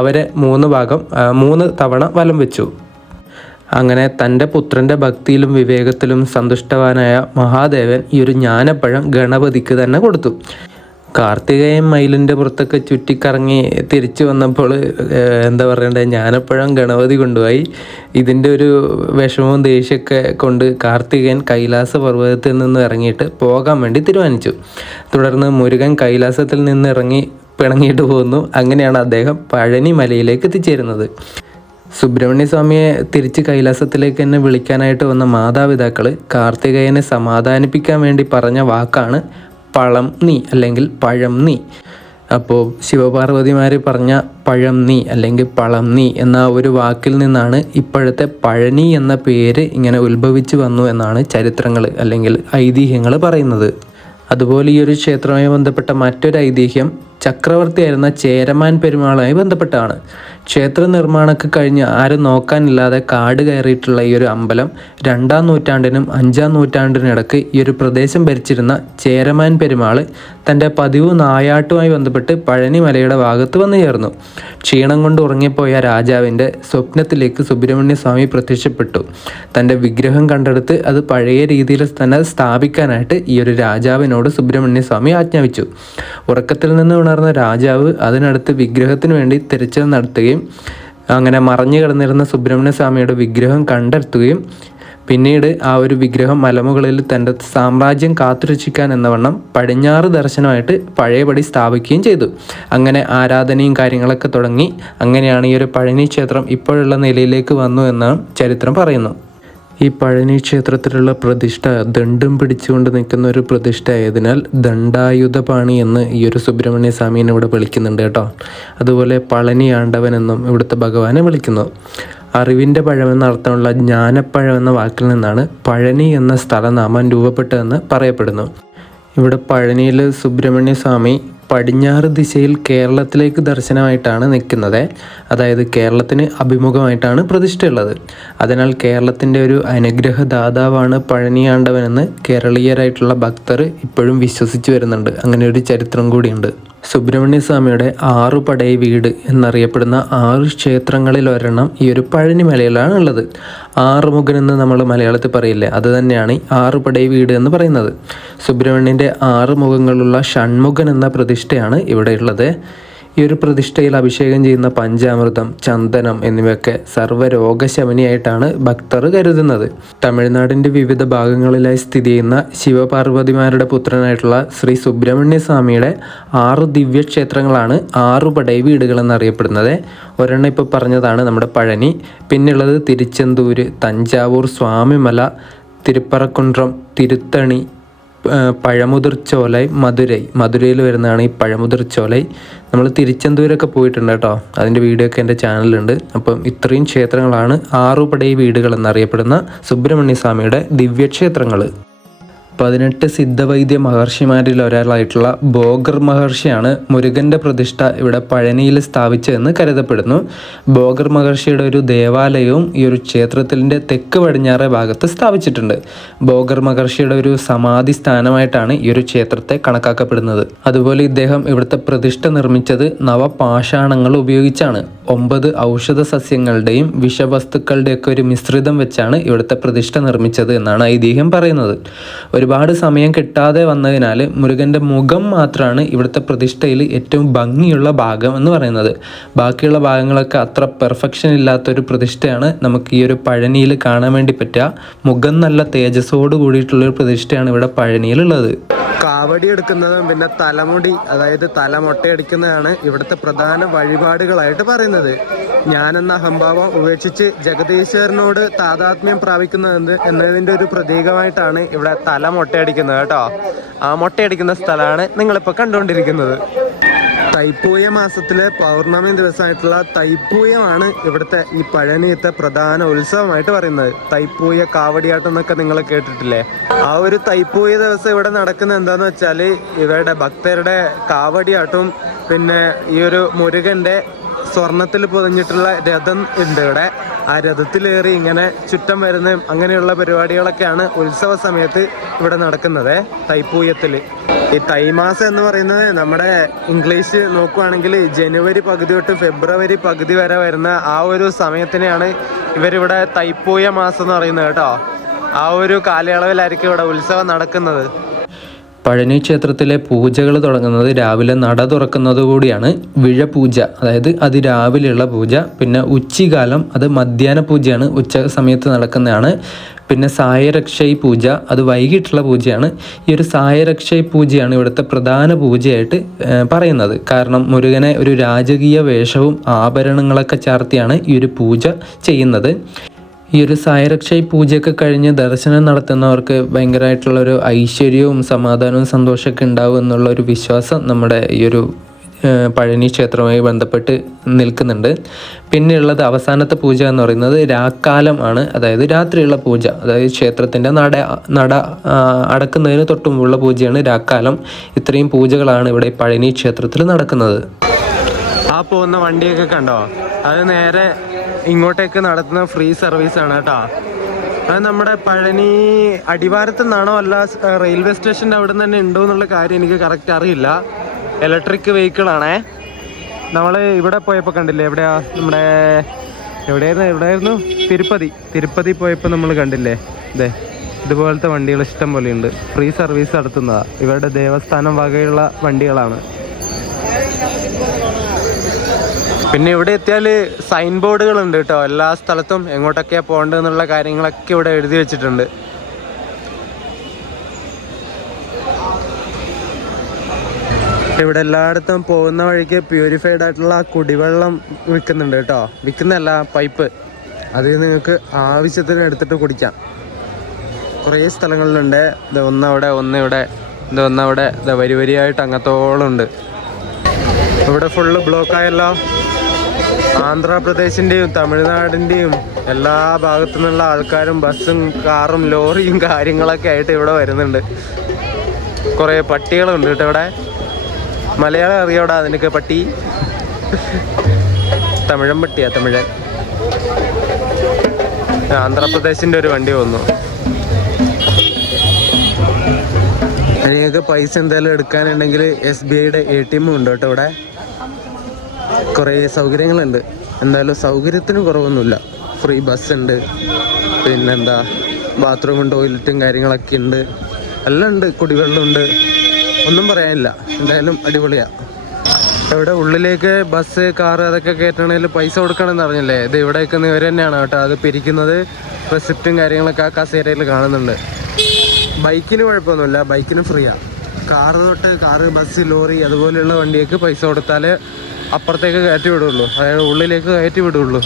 അവരെ 3 തവണ വലം വെച്ചു. അങ്ങനെ തൻ്റെ പുത്രൻ്റെ ഭക്തിയിലും വിവേകത്തിലും സന്തുഷ്ടവാനായ മഹാദേവൻ ഈ ഒരു ജ്ഞാനപ്പഴം ഗണപതിക്ക് തന്നെ കൊടുത്തു. കാർത്തികേയൻ മയിലിൻ്റെ പുറത്തൊക്കെ ചുറ്റിക്കറങ്ങി തിരിച്ചു വന്നപ്പോൾ എന്താ പറയണ്ടേ, ജ്ഞാനപ്പഴം ഗണപതി കൊണ്ടുപോയി. ഇതിൻ്റെ ഒരു വിഷമവും ദേഷ്യമൊക്കെ കൊണ്ട് കാർത്തികേയൻ കൈലാസ പർവ്വതത്തിൽ നിന്ന് ഇറങ്ങിയിട്ട് പോകാൻ വേണ്ടി തീരുമാനിച്ചു. തുടർന്ന് മുരുകൻ കൈലാസത്തിൽ നിന്ന് ഇറങ്ങി പിണങ്ങിയിട്ട് പോകുന്നു. അങ്ങനെയാണ് അദ്ദേഹം പഴനി മലയിലേക്ക് എത്തിച്ചേരുന്നത്. സുബ്രഹ്മണ്യ സ്വാമിയെ തിരിച്ച് കൈലാസത്തിലേക്ക് തന്നെ വിളിക്കാനായിട്ട് വന്ന മാതാപിതാക്കൾ കാർത്തികേയനെ സമാധാനിപ്പിക്കാൻ വേണ്ടി പറഞ്ഞ വാക്കാണ് പളം നീ അല്ലെങ്കിൽ പഴം നീ. അപ്പോൾ ശിവപാർവതിമാർ പറഞ്ഞ പഴം നീ അല്ലെങ്കിൽ പളം നീ എന്ന ഒരു വാക്കിൽ നിന്നാണ് ഇപ്പോഴത്തെ പഴനി എന്ന പേര് ഇങ്ങനെ ഉത്ഭവിച്ചു വന്നു എന്നാണ് ചരിത്രങ്ങൾ അല്ലെങ്കിൽ ഐതിഹ്യങ്ങൾ പറയുന്നത്. അതുപോലെ ഈ ഒരു ക്ഷേത്രവുമായി ബന്ധപ്പെട്ട മറ്റൊരു ഐതിഹ്യം ചക്രവർത്തിയായിരുന്ന ചേരമാൻ പെരുമാളുമായി ബന്ധപ്പെട്ടാണ്. ക്ഷേത്ര നിർമ്മാണമൊക്കെ കഴിഞ്ഞ് ആരും നോക്കാനില്ലാതെ കാട് കയറിയിട്ടുള്ള ഈ ഒരു അമ്പലം 2-ാം നൂറ്റാണ്ടിനും 5-ാം നൂറ്റാണ്ടിനിടയ്ക്ക് ഈ ഒരു പ്രദേശം ഭരിച്ചിരുന്ന ചേരമാൻ പെരുമാൾ തൻ്റെ പതിവ് നായാട്ടുമായി ബന്ധപ്പെട്ട് പഴനി മലയുടെ ഭാഗത്ത് വന്നു ചേർന്നു. ക്ഷീണം കൊണ്ട് ഉറങ്ങിപ്പോയ രാജാവിൻ്റെ സ്വപ്നത്തിലേക്ക് സുബ്രഹ്മണ്യ സ്വാമി പ്രത്യക്ഷപ്പെട്ടു. തൻ്റെ വിഗ്രഹം കണ്ടെടുത്ത് അത് പഴയ രീതിയിൽ തന്നെ സ്ഥാപിക്കാനായിട്ട് ഈ ഒരു രാജാവിനോട് സുബ്രഹ്മണ്യ സ്വാമി ആജ്ഞാപിച്ചു. ഉറക്കത്തിൽ നിന്ന് ഉണർന്ന രാജാവ് അതിനടുത്ത് വിഗ്രഹത്തിന് വേണ്ടി തിരച്ചിൽ നടത്തുകയും അങ്ങനെ മറഞ്ഞു കിടന്നിരുന്ന സുബ്രഹ്മണ്യ സ്വാമിയുടെ വിഗ്രഹം കണ്ടെത്തുകയും പിന്നീട് ആ ഒരു വിഗ്രഹം മലമുകളിൽ തൻ്റെ സാമ്രാജ്യം കാത്തുരക്ഷിക്കാൻ എന്നവണ്ണം പടിഞ്ഞാറ് ദർശനമായിട്ട് പഴയപടി സ്ഥാപിക്കുകയും ചെയ്തു. അങ്ങനെ ആരാധനയും കാര്യങ്ങളൊക്കെ തുടങ്ങി. അങ്ങനെയാണ് ഈ ഒരു പഴനി ക്ഷേത്രം ഇപ്പോഴുള്ള നിലയിലേക്ക് വന്നു എന്നാണ് ചരിത്രം പറയുന്നു. ഈ പഴനി ക്ഷേത്രത്തിലുള്ള പ്രതിഷ്ഠ ദണ്ഡും പിടിച്ചുകൊണ്ട് നിൽക്കുന്ന ഒരു പ്രതിഷ്ഠ ആയതിനാൽ ദണ്ഡായുധപാണി എന്ന് ഈ ഒരു സുബ്രഹ്മണ്യ സ്വാമീനെ ഇവിടെ വിളിക്കുന്നുണ്ട് കേട്ടോ. അതുപോലെ പളനി ആണ്ടവൻ എന്നും ഇവിടുത്തെ ഭഗവാനെ വിളിക്കുന്നു. അറിവിൻ്റെ പഴമെന്ന അർത്ഥമുള്ള ജ്ഞാനപ്പഴം എന്ന വാക്കിൽ നിന്നാണ് പഴനി എന്ന സ്ഥലനാമം രൂപപ്പെട്ടതെന്ന് പറയപ്പെടുന്നു. ഇവിടെ പഴനിയിൽ സുബ്രഹ്മണ്യ സ്വാമി പടിഞ്ഞാറ് ദിശയിൽ കേരളത്തിലേക്ക് ദർശനമായിട്ടാണ് നിൽക്കുന്നത്. അതായത് കേരളത്തിന് അഭിമുഖമായിട്ടാണ് പ്രതിഷ്ഠയുള്ളത്. അതിനാൽ കേരളത്തിൻ്റെ ഒരു അനുഗ്രഹദാതാവാണ് പഴനിയാണ്ടവനെന്ന് കേരളീയരായിട്ടുള്ള ഭക്തർ ഇപ്പോഴും വിശ്വസിച്ച് വരുന്നുണ്ട്. അങ്ങനെ ഒരു ചരിത്രം കൂടിയുണ്ട്. സുബ്രഹ്മണ്യ സ്വാമിയുടെ 6 പടൈ വീട് എന്നറിയപ്പെടുന്ന 6 ക്ഷേത്രങ്ങളിൽ ഒരെണ്ണം ഈ ഒരു പഴനിമലയിലാണ് ഉള്ളത്. ആറുമുഖൻ എന്ന് നമ്മൾ മലയാളത്തിൽ പറയില്ലേ, അത് തന്നെയാണ് ഈ 6 പടൈ വീട് എന്ന് പറയുന്നത്. സുബ്രഹ്മണ്യൻ്റെ 6 മുഖങ്ങളുള്ള ഷൺമുഖൻ എന്ന പ്രതിഷ്ഠയാണ് ഇവിടെ ഉള്ളത്. ഈ ഒരു പ്രതിഷ്ഠയിൽ അഭിഷേകം ചെയ്യുന്ന പഞ്ചാമൃതം, ചന്ദനം എന്നിവയൊക്കെ സർവ്വരോഗശമനിയായിട്ടാണ് ഭക്തർ കരുതുന്നത്. തമിഴ്നാടിൻ്റെ വിവിധ ഭാഗങ്ങളിലായി സ്ഥിതി ചെയ്യുന്ന ശിവപാർവതിമാരുടെ പുത്രനായിട്ടുള്ള ശ്രീ സുബ്രഹ്മണ്യ സ്വാമിയുടെ 6 ദിവ്യക്ഷേത്രങ്ങളാണ് 6 പടൈ വീടുകൾ എന്നറിയപ്പെടുന്നത്. ഒരെണ്ണം ഇപ്പോൾ പറഞ്ഞതാണ് നമ്മുടെ പഴനി. പിന്നുള്ളത് തിരുച്ചെന്തൂർ, തഞ്ചാവൂർ, സ്വാമിമല, തിരുപ്പറക്കുൻട്രം, തിരുത്തണി, പഴമുതിർച്ചോലൈ, മധുരയിൽ വരുന്നതാണ് ഈ പഴമുതിർച്ചോലൈ. നമ്മൾ തിരുച്ചെന്തൂരൊക്കെ പോയിട്ടുണ്ട് കേട്ടോ, അതിൻ്റെ വീഡിയോ ഒക്കെ എൻ്റെ ചാനലിലുണ്ട്. അപ്പം ഇത്രയും ക്ഷേത്രങ്ങളാണ് 6 പടൈ വീടുകൾ എന്നറിയപ്പെടുന്ന സുബ്രഹ്മണ്യ സ്വാമിയുടെ ദിവ്യക്ഷേത്രങ്ങൾ. 18 സിദ്ധവൈദ്യ മഹർഷിമാരിൽ ഒരാളായിട്ടുള്ള ഭോഗർ മഹർഷിയാണ് മുരുകൻ്റെ പ്രതിഷ്ഠ ഇവിടെ പഴനിയിൽ സ്ഥാപിച്ചതെന്ന് കരുതപ്പെടുന്നു. ഭോഗർ മഹർഷിയുടെ ഒരു ദേവാലയവും ഈ ഒരു ക്ഷേത്രത്തിൻ്റെ തെക്ക് പടിഞ്ഞാറേ ഭാഗത്ത് സ്ഥാപിച്ചിട്ടുണ്ട്. ഭോഗർ മഹർഷിയുടെ ഒരു സമാധി സ്ഥാനമായിട്ടാണ് ഈ ഒരു ക്ഷേത്രത്തെ കണക്കാക്കപ്പെടുന്നത്. അതുപോലെ ഇദ്ദേഹം ഇവിടുത്തെ പ്രതിഷ്ഠ നിർമ്മിച്ചത് നവപാഷാണങ്ങൾ ഉപയോഗിച്ചാണ്. 9 ഔഷധ സസ്യങ്ങളുടെയും വിഷവസ്തുക്കളുടെയൊക്കെ ഒരു മിശ്രിതം വെച്ചാണ് ഇവിടുത്തെ പ്രതിഷ്ഠ നിർമ്മിച്ചത് എന്നാണ് ഐതിഹ്യം പറയുന്നത്. ഒരുപാട് സമയം കിട്ടാതെ വന്നതിനാൽ മുരുകൻ്റെ മുഖം മാത്രമാണ് ഇവിടുത്തെ പ്രതിഷ്ഠയിൽ ഏറ്റവും ഭംഗിയുള്ള ഭാഗം എന്ന് പറയുന്നത്. ബാക്കിയുള്ള ഭാഗങ്ങളൊക്കെ അത്ര പെർഫെക്ഷൻ ഇല്ലാത്തൊരു പ്രതിഷ്ഠയാണ് നമുക്ക് ഈ ഒരു പഴനിയിൽ കാണാൻ വേണ്ടി പറ്റുക. മുഖം നല്ല തേജസ്സോട് കൂടിയിട്ടുള്ളൊരു പ്രതിഷ്ഠയാണ് ഇവിടെ പഴനിയിലുള്ളത്. കാവടി എടുക്കുന്നതും പിന്നെ തലമുടി, അതായത് തലമൊട്ടയടിക്കുന്നതാണ് ഇവിടുത്തെ പ്രധാന വഴിപാടുകളായിട്ട് പറയുന്നത്. ഞാനെന്ന അഹംഭാവം ഉപേക്ഷിച്ച് ജഗദീശ്വരനോട് താതാത്മ്യം പ്രാപിക്കുന്നത് എന്നതിൻ്റെ ഒരു പ്രതീകമായിട്ടാണ് ഇവിടെ തലമൊട്ടയടിക്കുന്നത് കേട്ടോ. ആ മൊട്ടയടിക്കുന്ന സ്ഥലമാണ് നിങ്ങളിപ്പോൾ കണ്ടുകൊണ്ടിരിക്കുന്നത്. തൈപ്പൂയ മാസത്തിലെ പൗർണമി ദിവസമായിട്ടുള്ള തൈപ്പൂയമാണ് ഇവിടുത്തെ ഈ പഴനിയത്തെ പ്രധാന ഉത്സവമായിട്ട് പറയുന്നത്. തൈപ്പൂയ കാവടിയാട്ടം എന്നൊക്കെ നിങ്ങൾ കേട്ടിട്ടില്ലേ? ആ ഒരു തൈപ്പൂയ ദിവസം ഇവിടെ നടക്കുന്നത് എന്താന്ന് വെച്ചാൽ ഇവരുടെ ഭക്തരുടെ കാവടിയാട്ടവും പിന്നെ ഈ ഒരു മുരുകൻ്റെ സ്വർണത്തിൽ പൊതിഞ്ഞിട്ടുള്ള രഥം ഉണ്ട് ഇവിടെ. ആ രഥത്തിലേറി ഇങ്ങനെ ചുറ്റം വരുന്ന അങ്ങനെയുള്ള പരിപാടികളൊക്കെയാണ് ഉത്സവ സമയത്ത് ഇവിടെ നടക്കുന്നത് തൈപ്പൂയത്തിൽ. ഈ തൈമാസം എന്ന് പറയുന്നത് നമ്മുടെ ഇംഗ്ലീഷ് നോക്കുകയാണെങ്കിൽ ജനുവരി പകുതി തൊട്ട് ഫെബ്രുവരി പകുതി വരെ വരുന്ന ആ ഒരു സമയത്തിനെയാണ് ഇവരിവിടെ തൈപ്പൂയ മാസം എന്ന് പറയുന്നത് കേട്ടോ. ആ ഒരു കാലയളവിലായിരിക്കും ഇവിടെ ഉത്സവം നടക്കുന്നത്. പഴനി ക്ഷേത്രത്തിലെ പൂജകൾ തുടങ്ങുന്നത് രാവിലെ നട തുറക്കുന്നത് കൂടിയാണ്. വിഴപൂജ, അതായത് അതിരാവിലെയുള്ള പൂജ. പിന്നെ ഉച്ചികാലം, അത് മധ്യാഹ്ന പൂജയാണ്, ഉച്ച സമയത്ത് നടക്കുന്നതാണ്. പിന്നെ സായരക്ഷൈ പൂജ, അത് വൈകിട്ടുള്ള പൂജയാണ്. ഈ ഒരു സായരക്ഷൈ പൂജയാണ് ഇവിടുത്തെ പ്രധാന പൂജയായിട്ട് പറയുന്നത്. കാരണം മുരുകനെ ഒരു രാജകീയ വേഷവും ആഭരണങ്ങളൊക്കെ ചാർത്തിയാണ് ഈ ഒരു പൂജ ചെയ്യുന്നത്. ഈ ഒരു സായരക്ഷൈ പൂജയൊക്കെ കഴിഞ്ഞ് ദർശനം നടത്തുന്നവർക്ക് ഭയങ്കരമായിട്ടുള്ളൊരു ഐശ്വര്യവും സമാധാനവും സന്തോഷമൊക്കെ ഉണ്ടാവും എന്നുള്ളൊരു വിശ്വാസം നമ്മുടെ ഈ ഒരു പഴനി ക്ഷേത്രവുമായി ബന്ധപ്പെട്ട് നിൽക്കുന്നുണ്ട്. പിന്നെയുള്ളത് അവസാനത്തെ പൂജ എന്ന് പറയുന്നത് രാക്കാലം ആണ്, അതായത് രാത്രിയുള്ള പൂജ. അതായത് ക്ഷേത്രത്തിൻ്റെ നട അടക്കുന്നതിന് തൊട്ടുമുള്ള പൂജയാണ് രാക്കാലം. ഇത്രയും പൂജകളാണ് ഇവിടെ പഴനി ക്ഷേത്രത്തിൽ നടക്കുന്നത്. ആ പോകുന്ന വണ്ടിയൊക്കെ കണ്ടോ, അത് നേരെ ഇങ്ങോട്ടേക്ക് നടത്തുന്ന ഫ്രീ സർവീസാണ് കേട്ടോ. അത് നമ്മുടെ പഴനി അടിവാരത്തു നിന്നാണോ അല്ല റെയിൽവേ സ്റ്റേഷൻ്റെ അവിടെ നിന്ന് തന്നെ ഉണ്ടോ എന്നുള്ള കാര്യം എനിക്ക് കറക്റ്റ് അറിയില്ല. ഇലക്ട്രിക് വെഹിക്കിളാണേ. നമ്മൾ ഇവിടെ പോയപ്പോൾ കണ്ടില്ലേ, എവിടെയാ നമ്മുടെ എവിടെയായിരുന്നു തിരുപ്പതി പോയപ്പോൾ നമ്മൾ കണ്ടില്ലേ, ഇതുപോലത്തെ വണ്ടികൾ ഇഷ്ടം പോലെയുണ്ട്. ഫ്രീ സർവീസ് നടത്തുന്നതാണ്, ഇവരുടെ ദേവസ്ഥാനം വകയുള്ള വണ്ടികളാണ്. പിന്നെ ഇവിടെ എത്തിയാൽ സൈൻ ബോർഡുകളുണ്ട് കേട്ടോ. എല്ലാ സ്ഥലത്തും എങ്ങോട്ടൊക്കെയാണ് പോകേണ്ടതെന്നുള്ള കാര്യങ്ങളൊക്കെ ഇവിടെ എഴുതി വെച്ചിട്ടുണ്ട്. ഇവിടെ എല്ലായിടത്തും പോകുന്ന വഴിക്ക് പ്യൂരിഫൈഡ് ആയിട്ടുള്ള കുടിവെള്ളം വിൽക്കുന്നുണ്ട് കേട്ടോ. വിൽക്കുന്നതല്ല, പൈപ്പ്. അത് നിങ്ങൾക്ക് ആവശ്യത്തിന് എടുത്തിട്ട് കുടിക്കാം. കുറേ സ്ഥലങ്ങളിലുണ്ട്. ഇത് ഒന്നവിടെ, ഒന്നിവിടെ, ഇത് ഒന്നവിടെ, ഇത് വരിയായിട്ട് അങ്ങത്തോളം ഉണ്ട്. ഇവിടെ ഫുള്ള് ബ്ലോക്കായല്ലോ. ആന്ധ്രാപ്രദേശിൻ്റെയും തമിഴ്നാടിൻ്റെയും എല്ലാ ഭാഗത്തു നിന്നുള്ള ആൾക്കാരും ബസ്സും കാറും ലോറിയും കാര്യങ്ങളൊക്കെ ആയിട്ട് ഇവിടെ വരുന്നുണ്ട്. കുറേ പട്ടികളുണ്ട് കേട്ടോ ഇവിടെ. മലയാളം അറിയാവിടെ അതിനൊക്കെ പട്ടി? തമിഴൻ പട്ടിയാ, തമിഴൻ. ആന്ധ്രാപ്രദേശിൻ്റെ ഒരു വണ്ടി വന്നു. നിങ്ങൾക്ക് പൈസ എന്തായാലും എടുക്കാനുണ്ടെങ്കിൽ SBIയുടെ ATM ഉണ്ട് കേട്ടോ. ഇവിടെ കുറേ സൗകര്യങ്ങളുണ്ട്. എന്തായാലും സൗകര്യത്തിന് കുറവൊന്നുമില്ല. ഫ്രീ ബസ് ഉണ്ട്, പിന്നെന്താ ബാത്റൂമും ടോയ്ലറ്റും കാര്യങ്ങളൊക്കെ ഉണ്ട്, എല്ലാം ഉണ്ട്. കുടിവെള്ളമുണ്ട്, ഒന്നും പറയാനില്ല. എന്തായാലും അടിപൊളിയാണ്. ഇവിടെ ഉള്ളിലേക്ക് ബസ്, കാറ് അതൊക്കെ കയറ്റണമെങ്കിൽ പൈസ കൊടുക്കണമെന്ന് അറിഞ്ഞില്ലേ? ഇത് ഇവിടെ നിൽക്കുന്ന ഇവർ തന്നെയാണ് കേട്ടോ അത് പിരിക്കുന്നത്. റെസിപ്റ്റും കാര്യങ്ങളൊക്കെ ആ കസേരയിൽ കാണുന്നുണ്ട്. ബൈക്കിന് കുഴപ്പമൊന്നുമില്ല, ബൈക്കിന് ഫ്രീയാണ്. കാറ്, ബസ്, ലോറി അതുപോലെയുള്ള വണ്ടിയൊക്കെ പൈസ കൊടുത്താൽ അപ്പുറത്തേക്ക് കയറ്റി വിടുള്ളൂ, അതായത് ഉള്ളിലേക്ക് കയറ്റി വിടുള്ളൂ.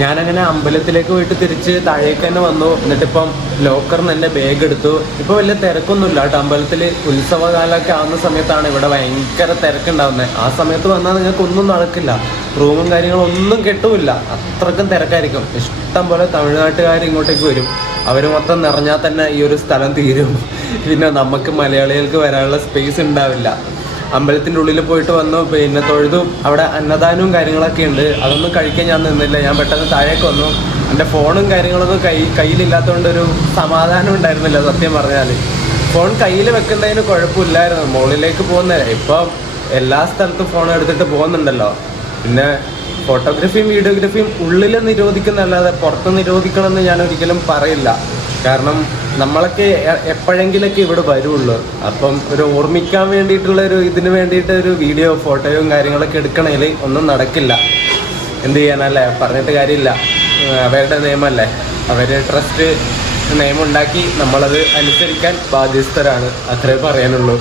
ഞാനങ്ങനെ അമ്പലത്തിലേക്ക് പോയിട്ട് തിരിച്ച് താഴേക്ക് തന്നെ വന്നു. എന്നിട്ടിപ്പം ലോക്കറിൽ നിന്ന് എൻ്റെ ബാഗ് എടുത്തു. ഇപ്പോൾ വലിയ തിരക്കൊന്നുമില്ല കേട്ടോ. അമ്പലത്തിൽ ഉത്സവകാലമൊക്കെ ആവുന്ന സമയത്താണ് ഇവിടെ ഭയങ്കര തിരക്കുണ്ടാവുന്നത്. ആ സമയത്ത് വന്നാൽ നിങ്ങൾക്കൊന്നും നടക്കില്ല, റൂമും കാര്യങ്ങളൊന്നും കിട്ടുമില്ല, അത്രക്കും തിരക്കായിരിക്കും. ഇഷ്ടം പോലെ തമിഴ്നാട്ടുകാർ ഇങ്ങോട്ടേക്ക് വരും. അവർ മൊത്തം നിറഞ്ഞാൽ തന്നെ ഈ ഒരു സ്ഥലം തീരും. പിന്നെ നമുക്ക് മലയാളികൾക്ക് വരാനുള്ള സ്പേസ് ഉണ്ടാവില്ല. അമ്പലത്തിൻ്റെ ഉള്ളിൽ പോയിട്ട് വന്നു, പിന്നെ തൊഴുതു. അവിടെ അന്നദാനവും കാര്യങ്ങളൊക്കെ ഉണ്ട്. അതൊന്നും കഴിക്കാൻ ഞാൻ നിന്നില്ല. ഞാൻ പെട്ടെന്ന് താഴേക്ക് വന്നു. എൻ്റെ ഫോണും കാര്യങ്ങളൊന്നും കയ്യിലില്ലാത്തതുകൊണ്ട് ഒരു സമാധാനം ഉണ്ടായിരുന്നില്ല സത്യം പറഞ്ഞാൽ. ഫോൺ കയ്യിൽ വെക്കുന്നതിന് കുഴപ്പമില്ലായിരുന്നു, മുകളിലേക്ക് പോകുന്നത്. ഇപ്പം എല്ലാ സ്ഥലത്തും ഫോൺ എടുത്തിട്ട് പോകുന്നുണ്ടല്ലോ. പിന്നെ ഫോട്ടോഗ്രാഫിയും വീഡിയോഗ്രാഫിയും ഉള്ളിൽ നിരോധിക്കുന്നതല്ലാതെ പുറത്ത് നിരോധിക്കണമെന്ന് ഞാൻ ഒരിക്കലും പറയില്ല. കാരണം നമ്മളൊക്കെ എപ്പോഴെങ്കിലൊക്കെ ഇവിടെ വരുള്ളൂ. അപ്പം ഒരു ഓർമ്മിക്കാൻ വേണ്ടിയിട്ടുള്ള ഇതിന് വേണ്ടിയിട്ട് ഒരു വീഡിയോ, ഫോട്ടോയും കാര്യങ്ങളൊക്കെ എടുക്കണമെങ്കിൽ ഒന്നും നടക്കില്ല. എന്ത് ചെയ്യാനല്ലേ, പറഞ്ഞിട്ട് കാര്യമില്ല. അവരുടെ നിയമമല്ലേ, അവർ ട്രസ്റ്റ് നിയമമുണ്ടാക്കി, നമ്മളത് അനുസരിക്കാൻ ബാധ്യസ്ഥരാണ്. അത്രേ പറയാനുള്ളൂ.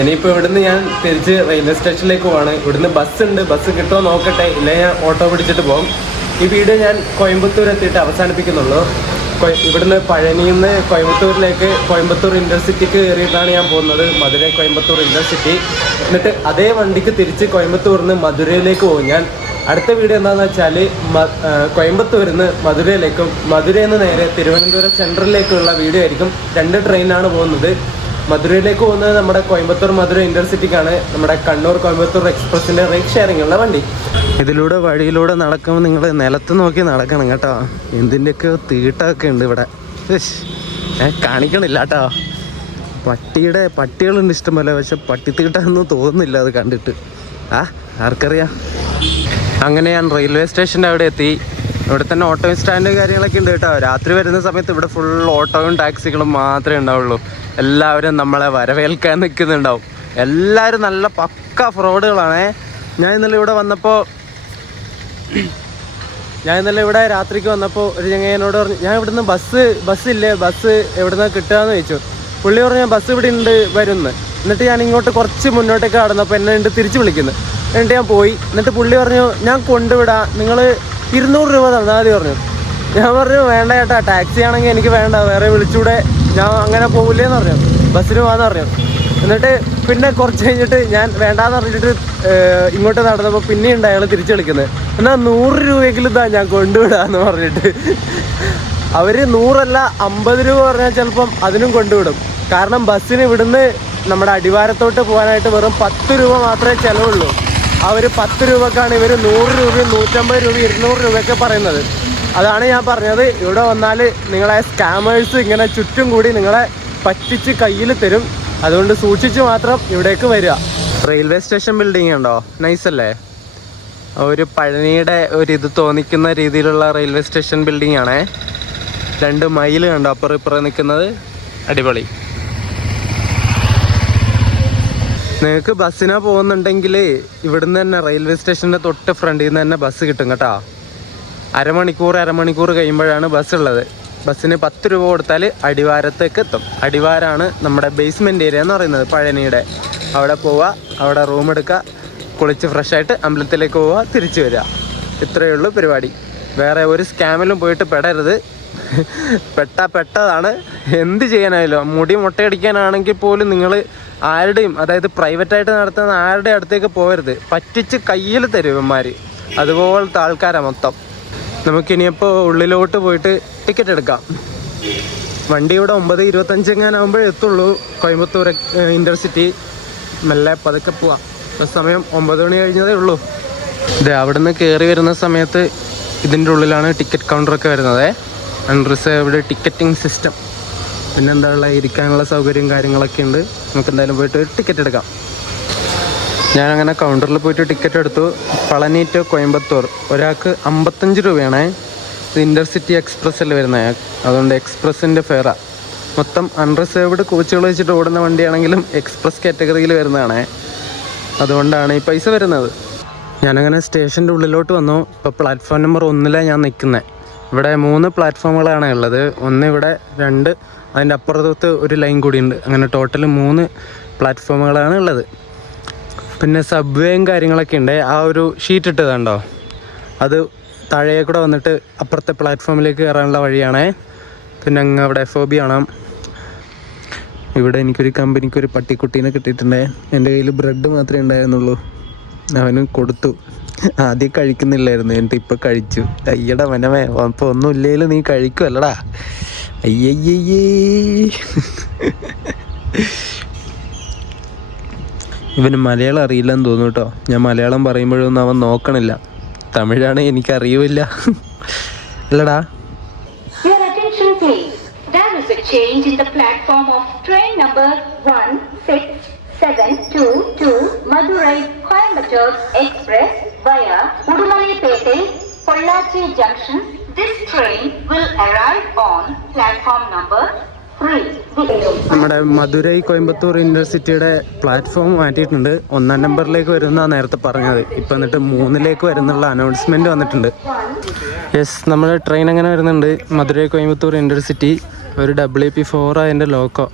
ഇനിയിപ്പോൾ ഇവിടുന്ന് ഞാൻ തിരിച്ച് റെയിൽവേ സ്റ്റേഷനിലേക്ക് പോവാണ്. ഇവിടുന്ന് ബസ് ഉണ്ട്, ബസ് കിട്ടുമോ നോക്കട്ടെ, ഇല്ലെങ്കിൽ ഞാൻ ഓട്ടോ പിടിച്ചിട്ട് പോകും. ഈ വീഡിയോ ഞാൻ കോയമ്പത്തൂർ എത്തിയിട്ട് അവസാനിപ്പിക്കുന്നുള്ളൂ. ഇവിടുന്ന് പഴനിയിൽ നിന്ന് കോയമ്പത്തൂർ ഇൻ്റർസിറ്റിക്ക് കയറിയിട്ടാണ് ഞാൻ പോകുന്നത്. മധുരൈ കോയമ്പത്തൂർ ഇൻ്റർസിറ്റി. എന്നിട്ട് അതേ വണ്ടിക്ക് തിരിച്ച് കോയമ്പത്തൂരിൽ നിന്ന് മധുരയിലേക്ക് പോകും ഞാൻ. അടുത്ത വീഡിയോ എന്താണെന്ന് വെച്ചാൽ കോയമ്പത്തൂരിൽ നിന്ന് മധുരയിലേക്കും മധുരയിൽ നിന്ന് നേരെ തിരുവനന്തപുരം സെൻട്രലിലേക്കുള്ള വീഡിയോ ആയിരിക്കും. 2 ട്രെയിനാണ് പോകുന്നത്. മധുരയിലേക്ക് പോകുന്നത് നമ്മുടെ കോയമ്പത്തൂർ മധുര ഇൻ്റർസിറ്റിക്കാണ്. നമ്മുടെ കണ്ണൂർ കോയമ്പത്തൂർ എക്സ്പ്രസിൻ്റെ റൈറ്റ് ഷെയറിംഗ് ഉള്ള വണ്ടി. വഴിയിലൂടെ നടക്കുമ്പോൾ നിങ്ങൾ നിലത്ത് നോക്കി നടക്കണം കേട്ടോ. എന്തിൻ്റെയൊക്കെ തീട്ടമൊക്കെ ഉണ്ട് ഇവിടെ. കാണിക്കണില്ല കേട്ടോ. പട്ടികളുണ്ട് ഇഷ്ടംപോലെ, പക്ഷെ പട്ടിത്തീട്ടൊന്നും തോന്നുന്നില്ല അത് കണ്ടിട്ട്. ആർക്കറിയാം. അങ്ങനെ ഞാൻ റെയിൽവേ സ്റ്റേഷൻ്റെ അവിടെ എത്തി. ഇവിടെ തന്നെ ഓട്ടോ സ്റ്റാൻഡ് കാര്യങ്ങളൊക്കെ ഉണ്ട് കേട്ടോ. രാത്രി വരുന്ന സമയത്ത് ഇവിടെ ഫുൾ ഓട്ടോയും ടാക്സികളും മാത്രമേ ഉണ്ടാവുള്ളൂ. എല്ലാവരും നമ്മളെ വരവേൽക്കാൻ നിൽക്കുന്നുണ്ടാവും. എല്ലാവരും നല്ല പക്ക ഫ്രോഡുകളാണേ. ഞാൻ ഇന്നലെ ഇവിടെ രാത്രിക്ക് വന്നപ്പോൾ ഒരു ചങ്ങനോട് പറഞ്ഞു, ഞാൻ ഇവിടുന്ന് ബസ്സില്ലേ, ബസ് എവിടുന്ന് കിട്ടുകയെന്ന് ചോദിച്ചു. പുള്ളി പറഞ്ഞു ബസ് ഇവിടെ ഉണ്ട് വരുമെന്ന്. എന്നിട്ട് ഞാൻ ഇങ്ങോട്ട് കുറച്ച് മുന്നോട്ടേക്ക് കടന്നപ്പോൾ എന്നെ ഉണ്ട് തിരിച്ച് വിളിക്കുന്നു. എന്നിട്ട് ഞാൻ പോയി. എന്നിട്ട് പുള്ളി പറഞ്ഞു ഞാൻ കൊണ്ടുവിടാം, നിങ്ങൾ 200 രൂപ തന്നാൽ മതി പറഞ്ഞു. ഞാൻ പറഞ്ഞു വേണ്ട ചേട്ടാ, ടാക്സി ആണെങ്കിൽ എനിക്ക് വേണ്ട, വേറെ വിളിച്ചൂടെ, ഞാൻ അങ്ങനെ പോകില്ലേന്ന് പറഞ്ഞു, ബസ്സിന് പോകാമെന്ന് പറഞ്ഞു. എന്നിട്ട് പിന്നെ കുറച്ച് കഴിഞ്ഞിട്ട് ഞാൻ വേണ്ടാന്ന് പറഞ്ഞിട്ട് ഇങ്ങോട്ട് നടന്നപ്പോൾ പിന്നെയുണ്ട് അയാൾ തിരിച്ചു വിളിക്കുന്നത്. എന്നാൽ 100 രൂപയെങ്കിലും താ, ഞാൻ കൊണ്ടുവിടാന്ന് പറഞ്ഞിട്ട്. അവർ 100 അല്ല 50 രൂപ പറഞ്ഞാൽ ചിലപ്പം അതിനും കൊണ്ടുവിടും. കാരണം ബസ്സിന് ഇവിടുന്ന് നമ്മുടെ അടിവാരത്തോട്ട് പോകാനായിട്ട് വെറും 10 രൂപ മാത്രമേ ചിലവുള്ളൂ. അവർ 10 രൂപക്കാണ് ഇവർ 100 രൂപയും 150 രൂപയും 200 രൂപയൊക്കെ പറയുന്നത്. അതാണ് ഞാൻ പറഞ്ഞത്, ഇവിടെ വന്നാൽ നിങ്ങളെ സ്കാമേഴ്സ് ഇങ്ങനെ ചുറ്റും കൂടി നിങ്ങളെ പറ്റിച്ച് കയ്യിൽ തരും. അതുകൊണ്ട് സൂക്ഷിച്ച് മാത്രം ഇവിടേക്ക് വരിക. റെയിൽവേ സ്റ്റേഷൻ ബിൽഡിംഗ് ഉണ്ടോ, നൈസല്ലേ? ഒരു പഴനിയുടെ ഇത് തോന്നിക്കുന്ന രീതിയിലുള്ള റെയിൽവേ സ്റ്റേഷൻ ബിൽഡിംഗ് ആണേ. 2 മൈൽ കണ്ടോ അപ്പുറം ഇപ്പുറം നിൽക്കുന്നത്, അടിപൊളി. നിങ്ങൾക്ക് ബസ്സിനാ പോകുന്നുണ്ടെങ്കിൽ ഇവിടുന്ന് തന്നെ റെയിൽവേ സ്റ്റേഷൻ്റെ തൊട്ട് ഫ്രണ്ടിൽ നിന്ന് തന്നെ ബസ് കിട്ടും കേട്ടോ. അരമണിക്കൂർ കഴിയുമ്പോഴാണ് ബസ് ഉള്ളത്. ബസ്സിന് 10 രൂപ കൊടുത്താൽ അടിവാരത്തേക്ക് എത്തും. അടിവാരമാണ് നമ്മുടെ ബേസ്മെൻറ്റ് ഏരിയ എന്ന് പറയുന്നത് പഴനിയുടെ. അവിടെ പോവുക, അവിടെ റൂം എടുക്കുക, കുളിച്ച് ഫ്രഷായിട്ട് അമ്പലത്തിലേക്ക് പോവുക, തിരിച്ചു വരിക. ഇത്രയേ ഉള്ളൂ പരിപാടി. വേറെ ഒരു സ്കാമിലും പോയിട്ട് പെടരുത്. പെട്ടതാണ്. എന്ത് ചെയ്യാനായാലും, മുടി മുട്ടയടിക്കാനാണെങ്കിൽ പോലും നിങ്ങൾ ആരുടെയും, അതായത് പ്രൈവറ്റായിട്ട് നടത്തുന്ന ആരുടെ അടുത്തേക്ക് പോകരുത്. പറ്റിച്ച് കയ്യിൽ തരും ഇവന്മാർ. അതുപോലത്തെ ആൾക്കാരാണ് മൊത്തം. നമുക്കിനിയപ്പോൾ ഉള്ളിലോട്ട് പോയിട്ട് ടിക്കറ്റ് എടുക്കാം. വണ്ടി ഇവിടെ 9:25 എങ്ങാനാകുമ്പോഴേ എത്തുള്ളൂ കോയമ്പത്തൂർ ഇൻ്റർസിറ്റി. മെല്ലെ പതുക്കെ പോവാം. സമയം 9 മണി കഴിഞ്ഞതേ ഉള്ളൂ. ഇത് അവിടെ നിന്ന് കയറി വരുന്ന സമയത്ത് ഇതിൻ്റെ ഉള്ളിലാണ് ടിക്കറ്റ് കൗണ്ടറൊക്കെ വരുന്നത്. Unreserved ticketing system. പിന്നെന്താ ഉള്ള ഇരിക്കാനുള്ള സൗകര്യം കാര്യങ്ങളൊക്കെ ഉണ്ട്. നമുക്ക് എന്തായാലും പോയിട്ട് ഒരു ടിക്കറ്റ് എടുക്കാം. ഞാനങ്ങനെ കൗണ്ടറിൽ പോയിട്ട് ടിക്കറ്റ് എടുത്തു. പളനി ടു കോയമ്പത്തൂർ ഒരാൾക്ക് 55 രൂപയാണേ. ഇത് ഇൻ്റർസിറ്റി എക്സ്പ്രസ്സിൽ വരുന്നത്, അതുകൊണ്ട് എക്സ്പ്രസ്സിൻ്റെ ഫെയറാണ്. മൊത്തം അൺറിസേർവ്ഡ് കോച്ചുകൾ വെച്ചിട്ട് ഓടുന്ന വണ്ടിയാണെങ്കിലും എക്സ്പ്രസ് കാറ്റഗറിയിൽ വരുന്നതാണേ, അതുകൊണ്ടാണ് ഈ പൈസ വരുന്നത്. ഞാനങ്ങനെ സ്റ്റേഷൻ്റെ ഉള്ളിലോട്ട് വന്നു. ഇപ്പോൾ പ്ലാറ്റ്ഫോം നമ്പർ 1 ഞാൻ നിൽക്കുന്നത്. ഇവിടെ 3 പ്ലാറ്റ്ഫോമുകളാണ് ഉള്ളത്. ഒന്ന് ഇവിടെ, 2 അതിൻ്റെ അപ്പുറത്ത് ഒരു ലൈൻ കൂടിയുണ്ട്. അങ്ങനെ ടോട്ടൽ 3 പ്ലാറ്റ്ഫോമുകളാണ് ഉള്ളത്. പിന്നെ സബ്വേയും കാര്യങ്ങളൊക്കെ ഉണ്ട്. ആ ഒരു ഷീറ്റ് ഇട്ടത് കണ്ടോ, അത് താഴെ കൂടെ വന്നിട്ട് അപ്പുറത്തെ പ്ലാറ്റ്ഫോമിലേക്ക് കയറാനുള്ള വഴിയാണേ. പിന്നെ അങ്ങ് അവിടെ FOB കാണാം. ഇവിടെ എനിക്കൊരു കമ്പനിക്കൊരു പട്ടിക്കുട്ടീനെ കിട്ടിയിട്ടുണ്ടേ. എൻ്റെ കയ്യിൽ ബ്രെഡ് മാത്രമേ ഉണ്ടായിരുന്നുള്ളൂ, അവന് കൊടുത്തു. ആദ്യം കഴിക്കുന്നില്ലായിരുന്നു, എന്നിട്ട് ഇപ്പം കഴിച്ചു. അയ്യടാ മനമേ, അപ്പോൾ ഒന്നും ഇല്ലേലും നീ കഴിക്കുമല്ലടാ. അയ്യയ്യേ. ഇവന് മലയാളം അറിയില്ലെന്ന് തോന്നുന്നു കേട്ടോ. ഞാൻ മലയാളം പറയുമ്പോഴൊന്നും അവൻ നോക്കണില്ല. തമിഴാണ് എനിക്കറിയില്ല. അല്ലടാ. Your attention please. There is a change in the platform of train number 1672 Madurai Coimbatore Express via Udumalaippettai Pollachi Junction. This train will arrive on platform number 3. നമ്മുടെ മധുരൈ കോയമ്പത്തൂർ യൂണിവേഴ്സിറ്റിയുടെ പ്ലാറ്റ്ഫോം മാറ്റിയിട്ടുണ്ട്. 1 നമ്പറിലേക്ക് വരുന്നതാണ് നേരത്തെ പറഞ്ഞത്. ഇപ്പം എന്നിട്ട് 3ലേക്ക് വരുന്നുള്ള അനൗൺസ്മെൻറ്റ് വന്നിട്ടുണ്ട്. യെസ്, നമ്മുടെ ട്രെയിൻ അങ്ങനെ വരുന്നുണ്ട്. മധുരൈ കോയമ്പത്തൂർ യൂണിവേഴ്സിറ്റി, ഒരു WP4 അതിൻ്റെ ലോക്കോ.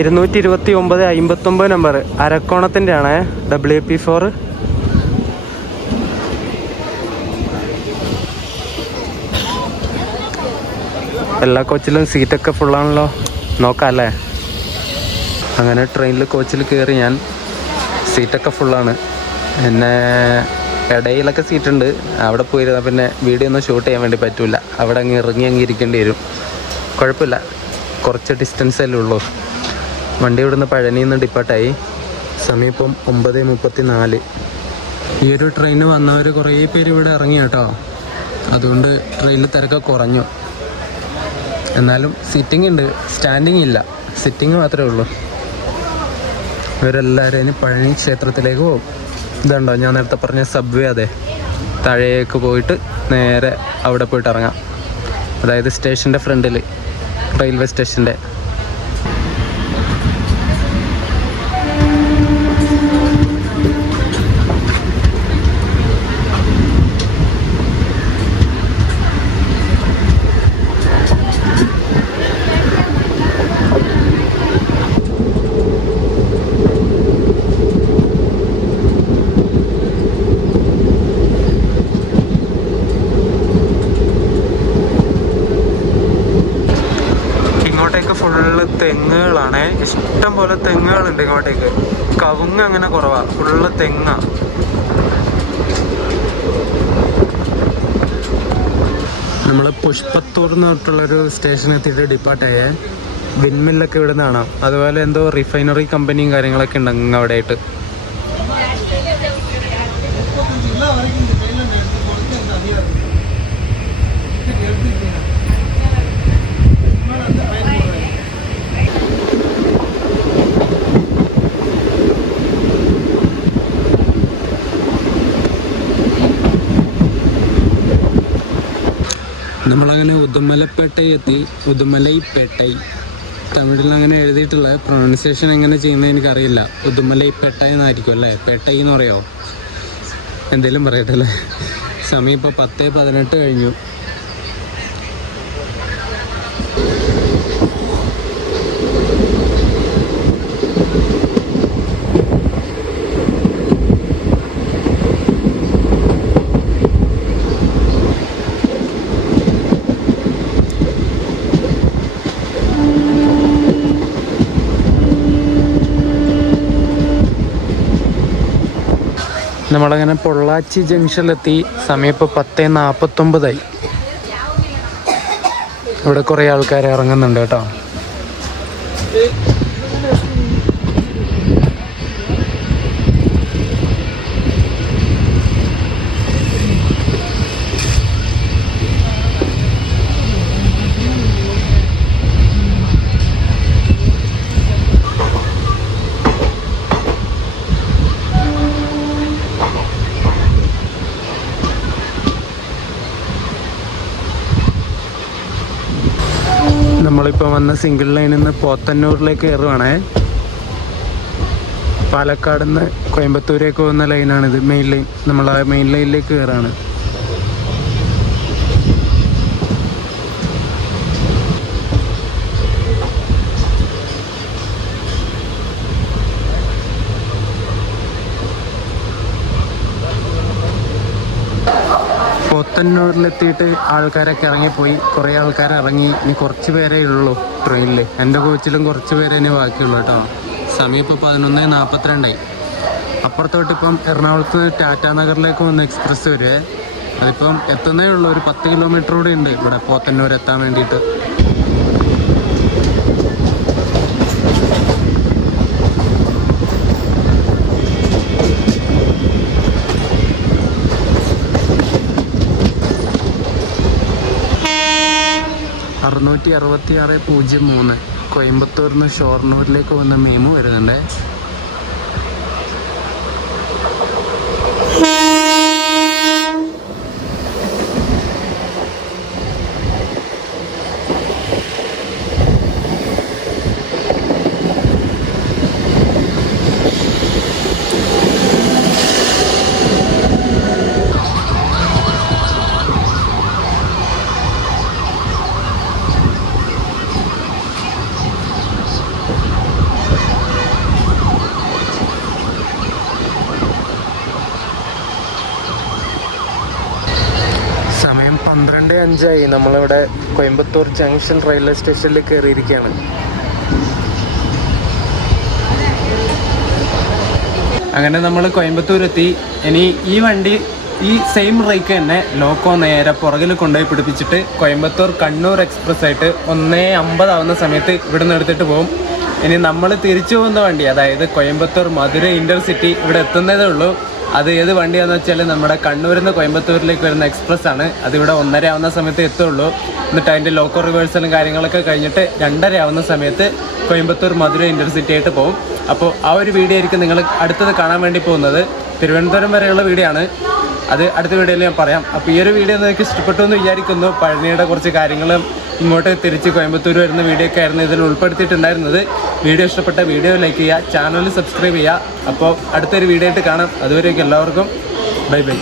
(229) നമ്പർ അരക്കോണത്തിൻ്റെ ആണ്, WP4. എല്ലാ കോച്ചിലും സീറ്റൊക്കെ ഫുള്ളാണല്ലോ, നോക്കാം അല്ലേ. അങ്ങനെ ട്രെയിനിൽ കോച്ചിൽ കയറി ഞാൻ. സീറ്റൊക്കെ ഫുള്ളാണ്. പിന്നെ ഇടയിലൊക്കെ സീറ്റുണ്ട്. അവിടെ പോയിരുന്നാൽ പിന്നെ വീഡിയോ ഒന്നും ഷൂട്ട് ചെയ്യാൻ വേണ്ടി പറ്റില്ല. അവിടെ അങ്ങ് ഇരിക്കേണ്ടി വരും. കുഴപ്പമില്ല, കുറച്ച് ഡിസ്റ്റൻസല്ലേ ഉള്ളൂ. വണ്ടി ഇവിടുന്ന് പഴനിയിൽ നിന്ന് ഡിപ്പാർട്ടായി. സമയം ഇപ്പം 9:34. ഈ ഒരു ട്രെയിന് വന്നവർ കുറേ പേര് ഇവിടെ ഇറങ്ങി കേട്ടോ. അതുകൊണ്ട് ട്രെയിനിൽ തിരക്ക് കുറഞ്ഞു. എന്നാലും സിറ്റിംഗ് ഉണ്ട്, സ്റ്റാൻഡിങ് ഇല്ല. സിറ്റിംഗ് മാത്രമേ ഉള്ളൂ. ഇവരെല്ലാവരും ഇനി പഴനി ക്ഷേത്രത്തിലേക്ക് പോകും. ഇതുണ്ടോ ഞാൻ നേരത്തെ പറഞ്ഞ സബ്വേ, അതെ. താഴേക്ക് പോയിട്ട് നേരെ അവിടെ പോയിട്ട് ഇറങ്ങാം. അതായത് സ്റ്റേഷൻ്റെ ഫ്രണ്ടിൽ, റെയിൽവേ സ്റ്റേഷൻ്റെ. ഫുള്ള് തെങ്ങുകളാണ്, ഇഷ്ടം പോലെ തെങ്ങുകളുണ്ട് ഇങ്ങോട്ടേക്ക്. കവുങ്ങ് അങ്ങനെ കുറവാണ്, ഫുള്ള് തെങ്ങ. നമ്മൾ പുഷ്പത്തൂർ എന്നിട്ടുള്ളൊരു സ്റ്റേഷൻ എത്തിയിട്ട് ഡിപ്പാർട്ടായേ. വിൻമില്ലൊക്കെ ഇവിടെ നിന്ന് കാണാം. അതുപോലെ എന്തോ റിഫൈനറി കമ്പനിയും കാര്യങ്ങളൊക്കെ ഉണ്ട് അങ്ങ് അവിടെ ആയിട്ട്. നമ്മളങ്ങനെ ഉദുമലപ്പേട്ടൈ എത്തി. ഉദുമലൈപ്പേട്ടൈ തമിഴിൽ അങ്ങനെ എഴുതിയിട്ടുള്ള പ്രൊണൗൺസിയേഷൻ എങ്ങനെ ചെയ്യുന്നത് എനിക്കറിയില്ല. ഉദുമലൈപ്പേട്ടൈ എന്നായിരിക്കും അല്ലേ, പേട്ടൈ എന്ന് പറയുമോ, എന്തെങ്കിലും പറയട്ടെ അല്ലേ. സമയം ഇപ്പോൾ 10:18 കഴിഞ്ഞു. നമ്മളങ്ങനെ പൊള്ളാച്ചി ജംഗ്ഷനിലെത്തി. സമയം ഇപ്പോൾ 10:49. ഇവിടെ കുറേ ആൾക്കാർ ഇറങ്ങുന്നുണ്ട് കേട്ടോ. നമ്മളിപ്പോൾ വന്ന സിംഗിൾ ലൈനിൽ നിന്ന് പോത്തന്നൂരിലേക്ക് കയറുവാണേ. പാലക്കാട് നിന്ന് കോയമ്പത്തൂരേക്ക് പോകുന്ന ലൈനാണിത്, മെയിൻ ലൈൻ. നമ്മൾ ആ മെയിൻ ലൈനിലേക്ക് കയറാണ്. പോത്തന്നൂരിലെത്തിയിട്ട് ആൾക്കാരൊക്കെ ഇറങ്ങിപ്പോയി. കുറേ ആൾക്കാർ ഇറങ്ങി. ഇനി കുറച്ച് പേരേ ഉള്ളൂ ട്രെയിനിൽ. എൻ്റെ കോച്ചിലും കുറച്ച് പേരേ ഇനി ബാക്കിയുള്ളൂ കേട്ടോ. സമയം ഇപ്പോൾ 11:42. അപ്പുറത്തോട്ട് ഇപ്പം എറണാകുളത്ത് ടാറ്റാ നഗറിലേക്ക് വന്ന എക്സ്പ്രസ് വരുവേ. അതിപ്പം എത്തുന്നേ ഉള്ളൂ. ഒരു 10 കിലോമീറ്റർ കൂടെ ഉണ്ട് ഇവിടെ പോത്തന്നൂർ എത്താൻ വേണ്ടിയിട്ട്. (666.03) കോയമ്പത്തൂരിൽ നിന്ന് ഷൊർണൂരിലേക്ക് വന്ന മെമു വരുന്നുണ്ട്. സമയം 12:05. നമ്മളിവിടെ കോയമ്പത്തൂർ ജംഗ്ഷൻ റെയിൽവേ സ്റ്റേഷനിൽ കയറിയിരിക്കുകയാണ്. അങ്ങനെ നമ്മൾ കോയമ്പത്തൂർ എത്തി. ഇനി ഈ വണ്ടി ഈ സെയിം റേക്ക് തന്നെ ലോക്കോ നേരെ പുറകിൽ കൊണ്ടുപോയി പിടിപ്പിച്ചിട്ട് കോയമ്പത്തൂർ കണ്ണൂർ എക്സ്പ്രസ് ആയിട്ട് 1:50 ആവുന്ന സമയത്ത് ഇവിടെ നിന്ന് എടുത്തിട്ട് പോകും. ഇനി നമ്മൾ തിരിച്ചു പോകുന്ന വണ്ടി, അതായത് കോയമ്പത്തൂർ മധുരൈ ഇൻ്റർസിറ്റി ഇവിടെ എത്തുന്നതേ ഉള്ളൂ. അത് ഏത് വണ്ടിയാണെന്ന് വെച്ചാൽ നമ്മുടെ കണ്ണൂരിൽ നിന്ന് കോയമ്പത്തൂരിലേക്ക് വരുന്ന എക്സ്പ്രസ് ആണ്. അതിവിടെ 1:30 ആവുന്ന സമയത്ത് എത്തുള്ളൂ. എന്നിട്ട് അതിൻ്റെ ലോക്കോ റിവേഴ്സലും കാര്യങ്ങളൊക്കെ കഴിഞ്ഞിട്ട് 2:30 ആവുന്ന സമയത്ത് കോയമ്പത്തൂർ മധുരൈ ഇൻ്റർസിറ്റി ആയിട്ട് പോകും. അപ്പോൾ ആ ഒരു വീഡിയോ ആയിരിക്കും നിങ്ങൾ അടുത്തത് കാണാൻ വേണ്ടി പോകുന്നത്. തിരുവനന്തപുരം വരെയുള്ള വീഡിയോ ആണ്. അത് അടുത്ത വീഡിയോയിൽ ഞാൻ പറയാം. അപ്പോൾ ഈ ഒരു വീഡിയോ നിങ്ങൾക്ക് ഇഷ്ടപ്പെട്ടു എന്ന് വിചാരിക്കുന്നു. പഴനിയുടെ കുറച്ച് കാര്യങ്ങളും ഇങ്ങോട്ട് തിരിച്ച് കോയമ്പത്തൂർ വരുന്ന വീഡിയോ ഒക്കെ ആയിരുന്നു ഇതിൽ ഉൾപ്പെടുത്തിയിട്ടുണ്ടായിരുന്നത്. വീഡിയോ ഇഷ്ടപ്പെട്ട വീഡിയോ ലൈക്ക് ചെയ്യുക, ചാനൽ സബ്സ്ക്രൈബ് ചെയ്യുക. അപ്പോൾ അടുത്തൊരു വീഡിയോ ആയിട്ട് കാണാം. അതുവരെയൊക്കെ എല്ലാവർക്കും ബൈ ബൈ.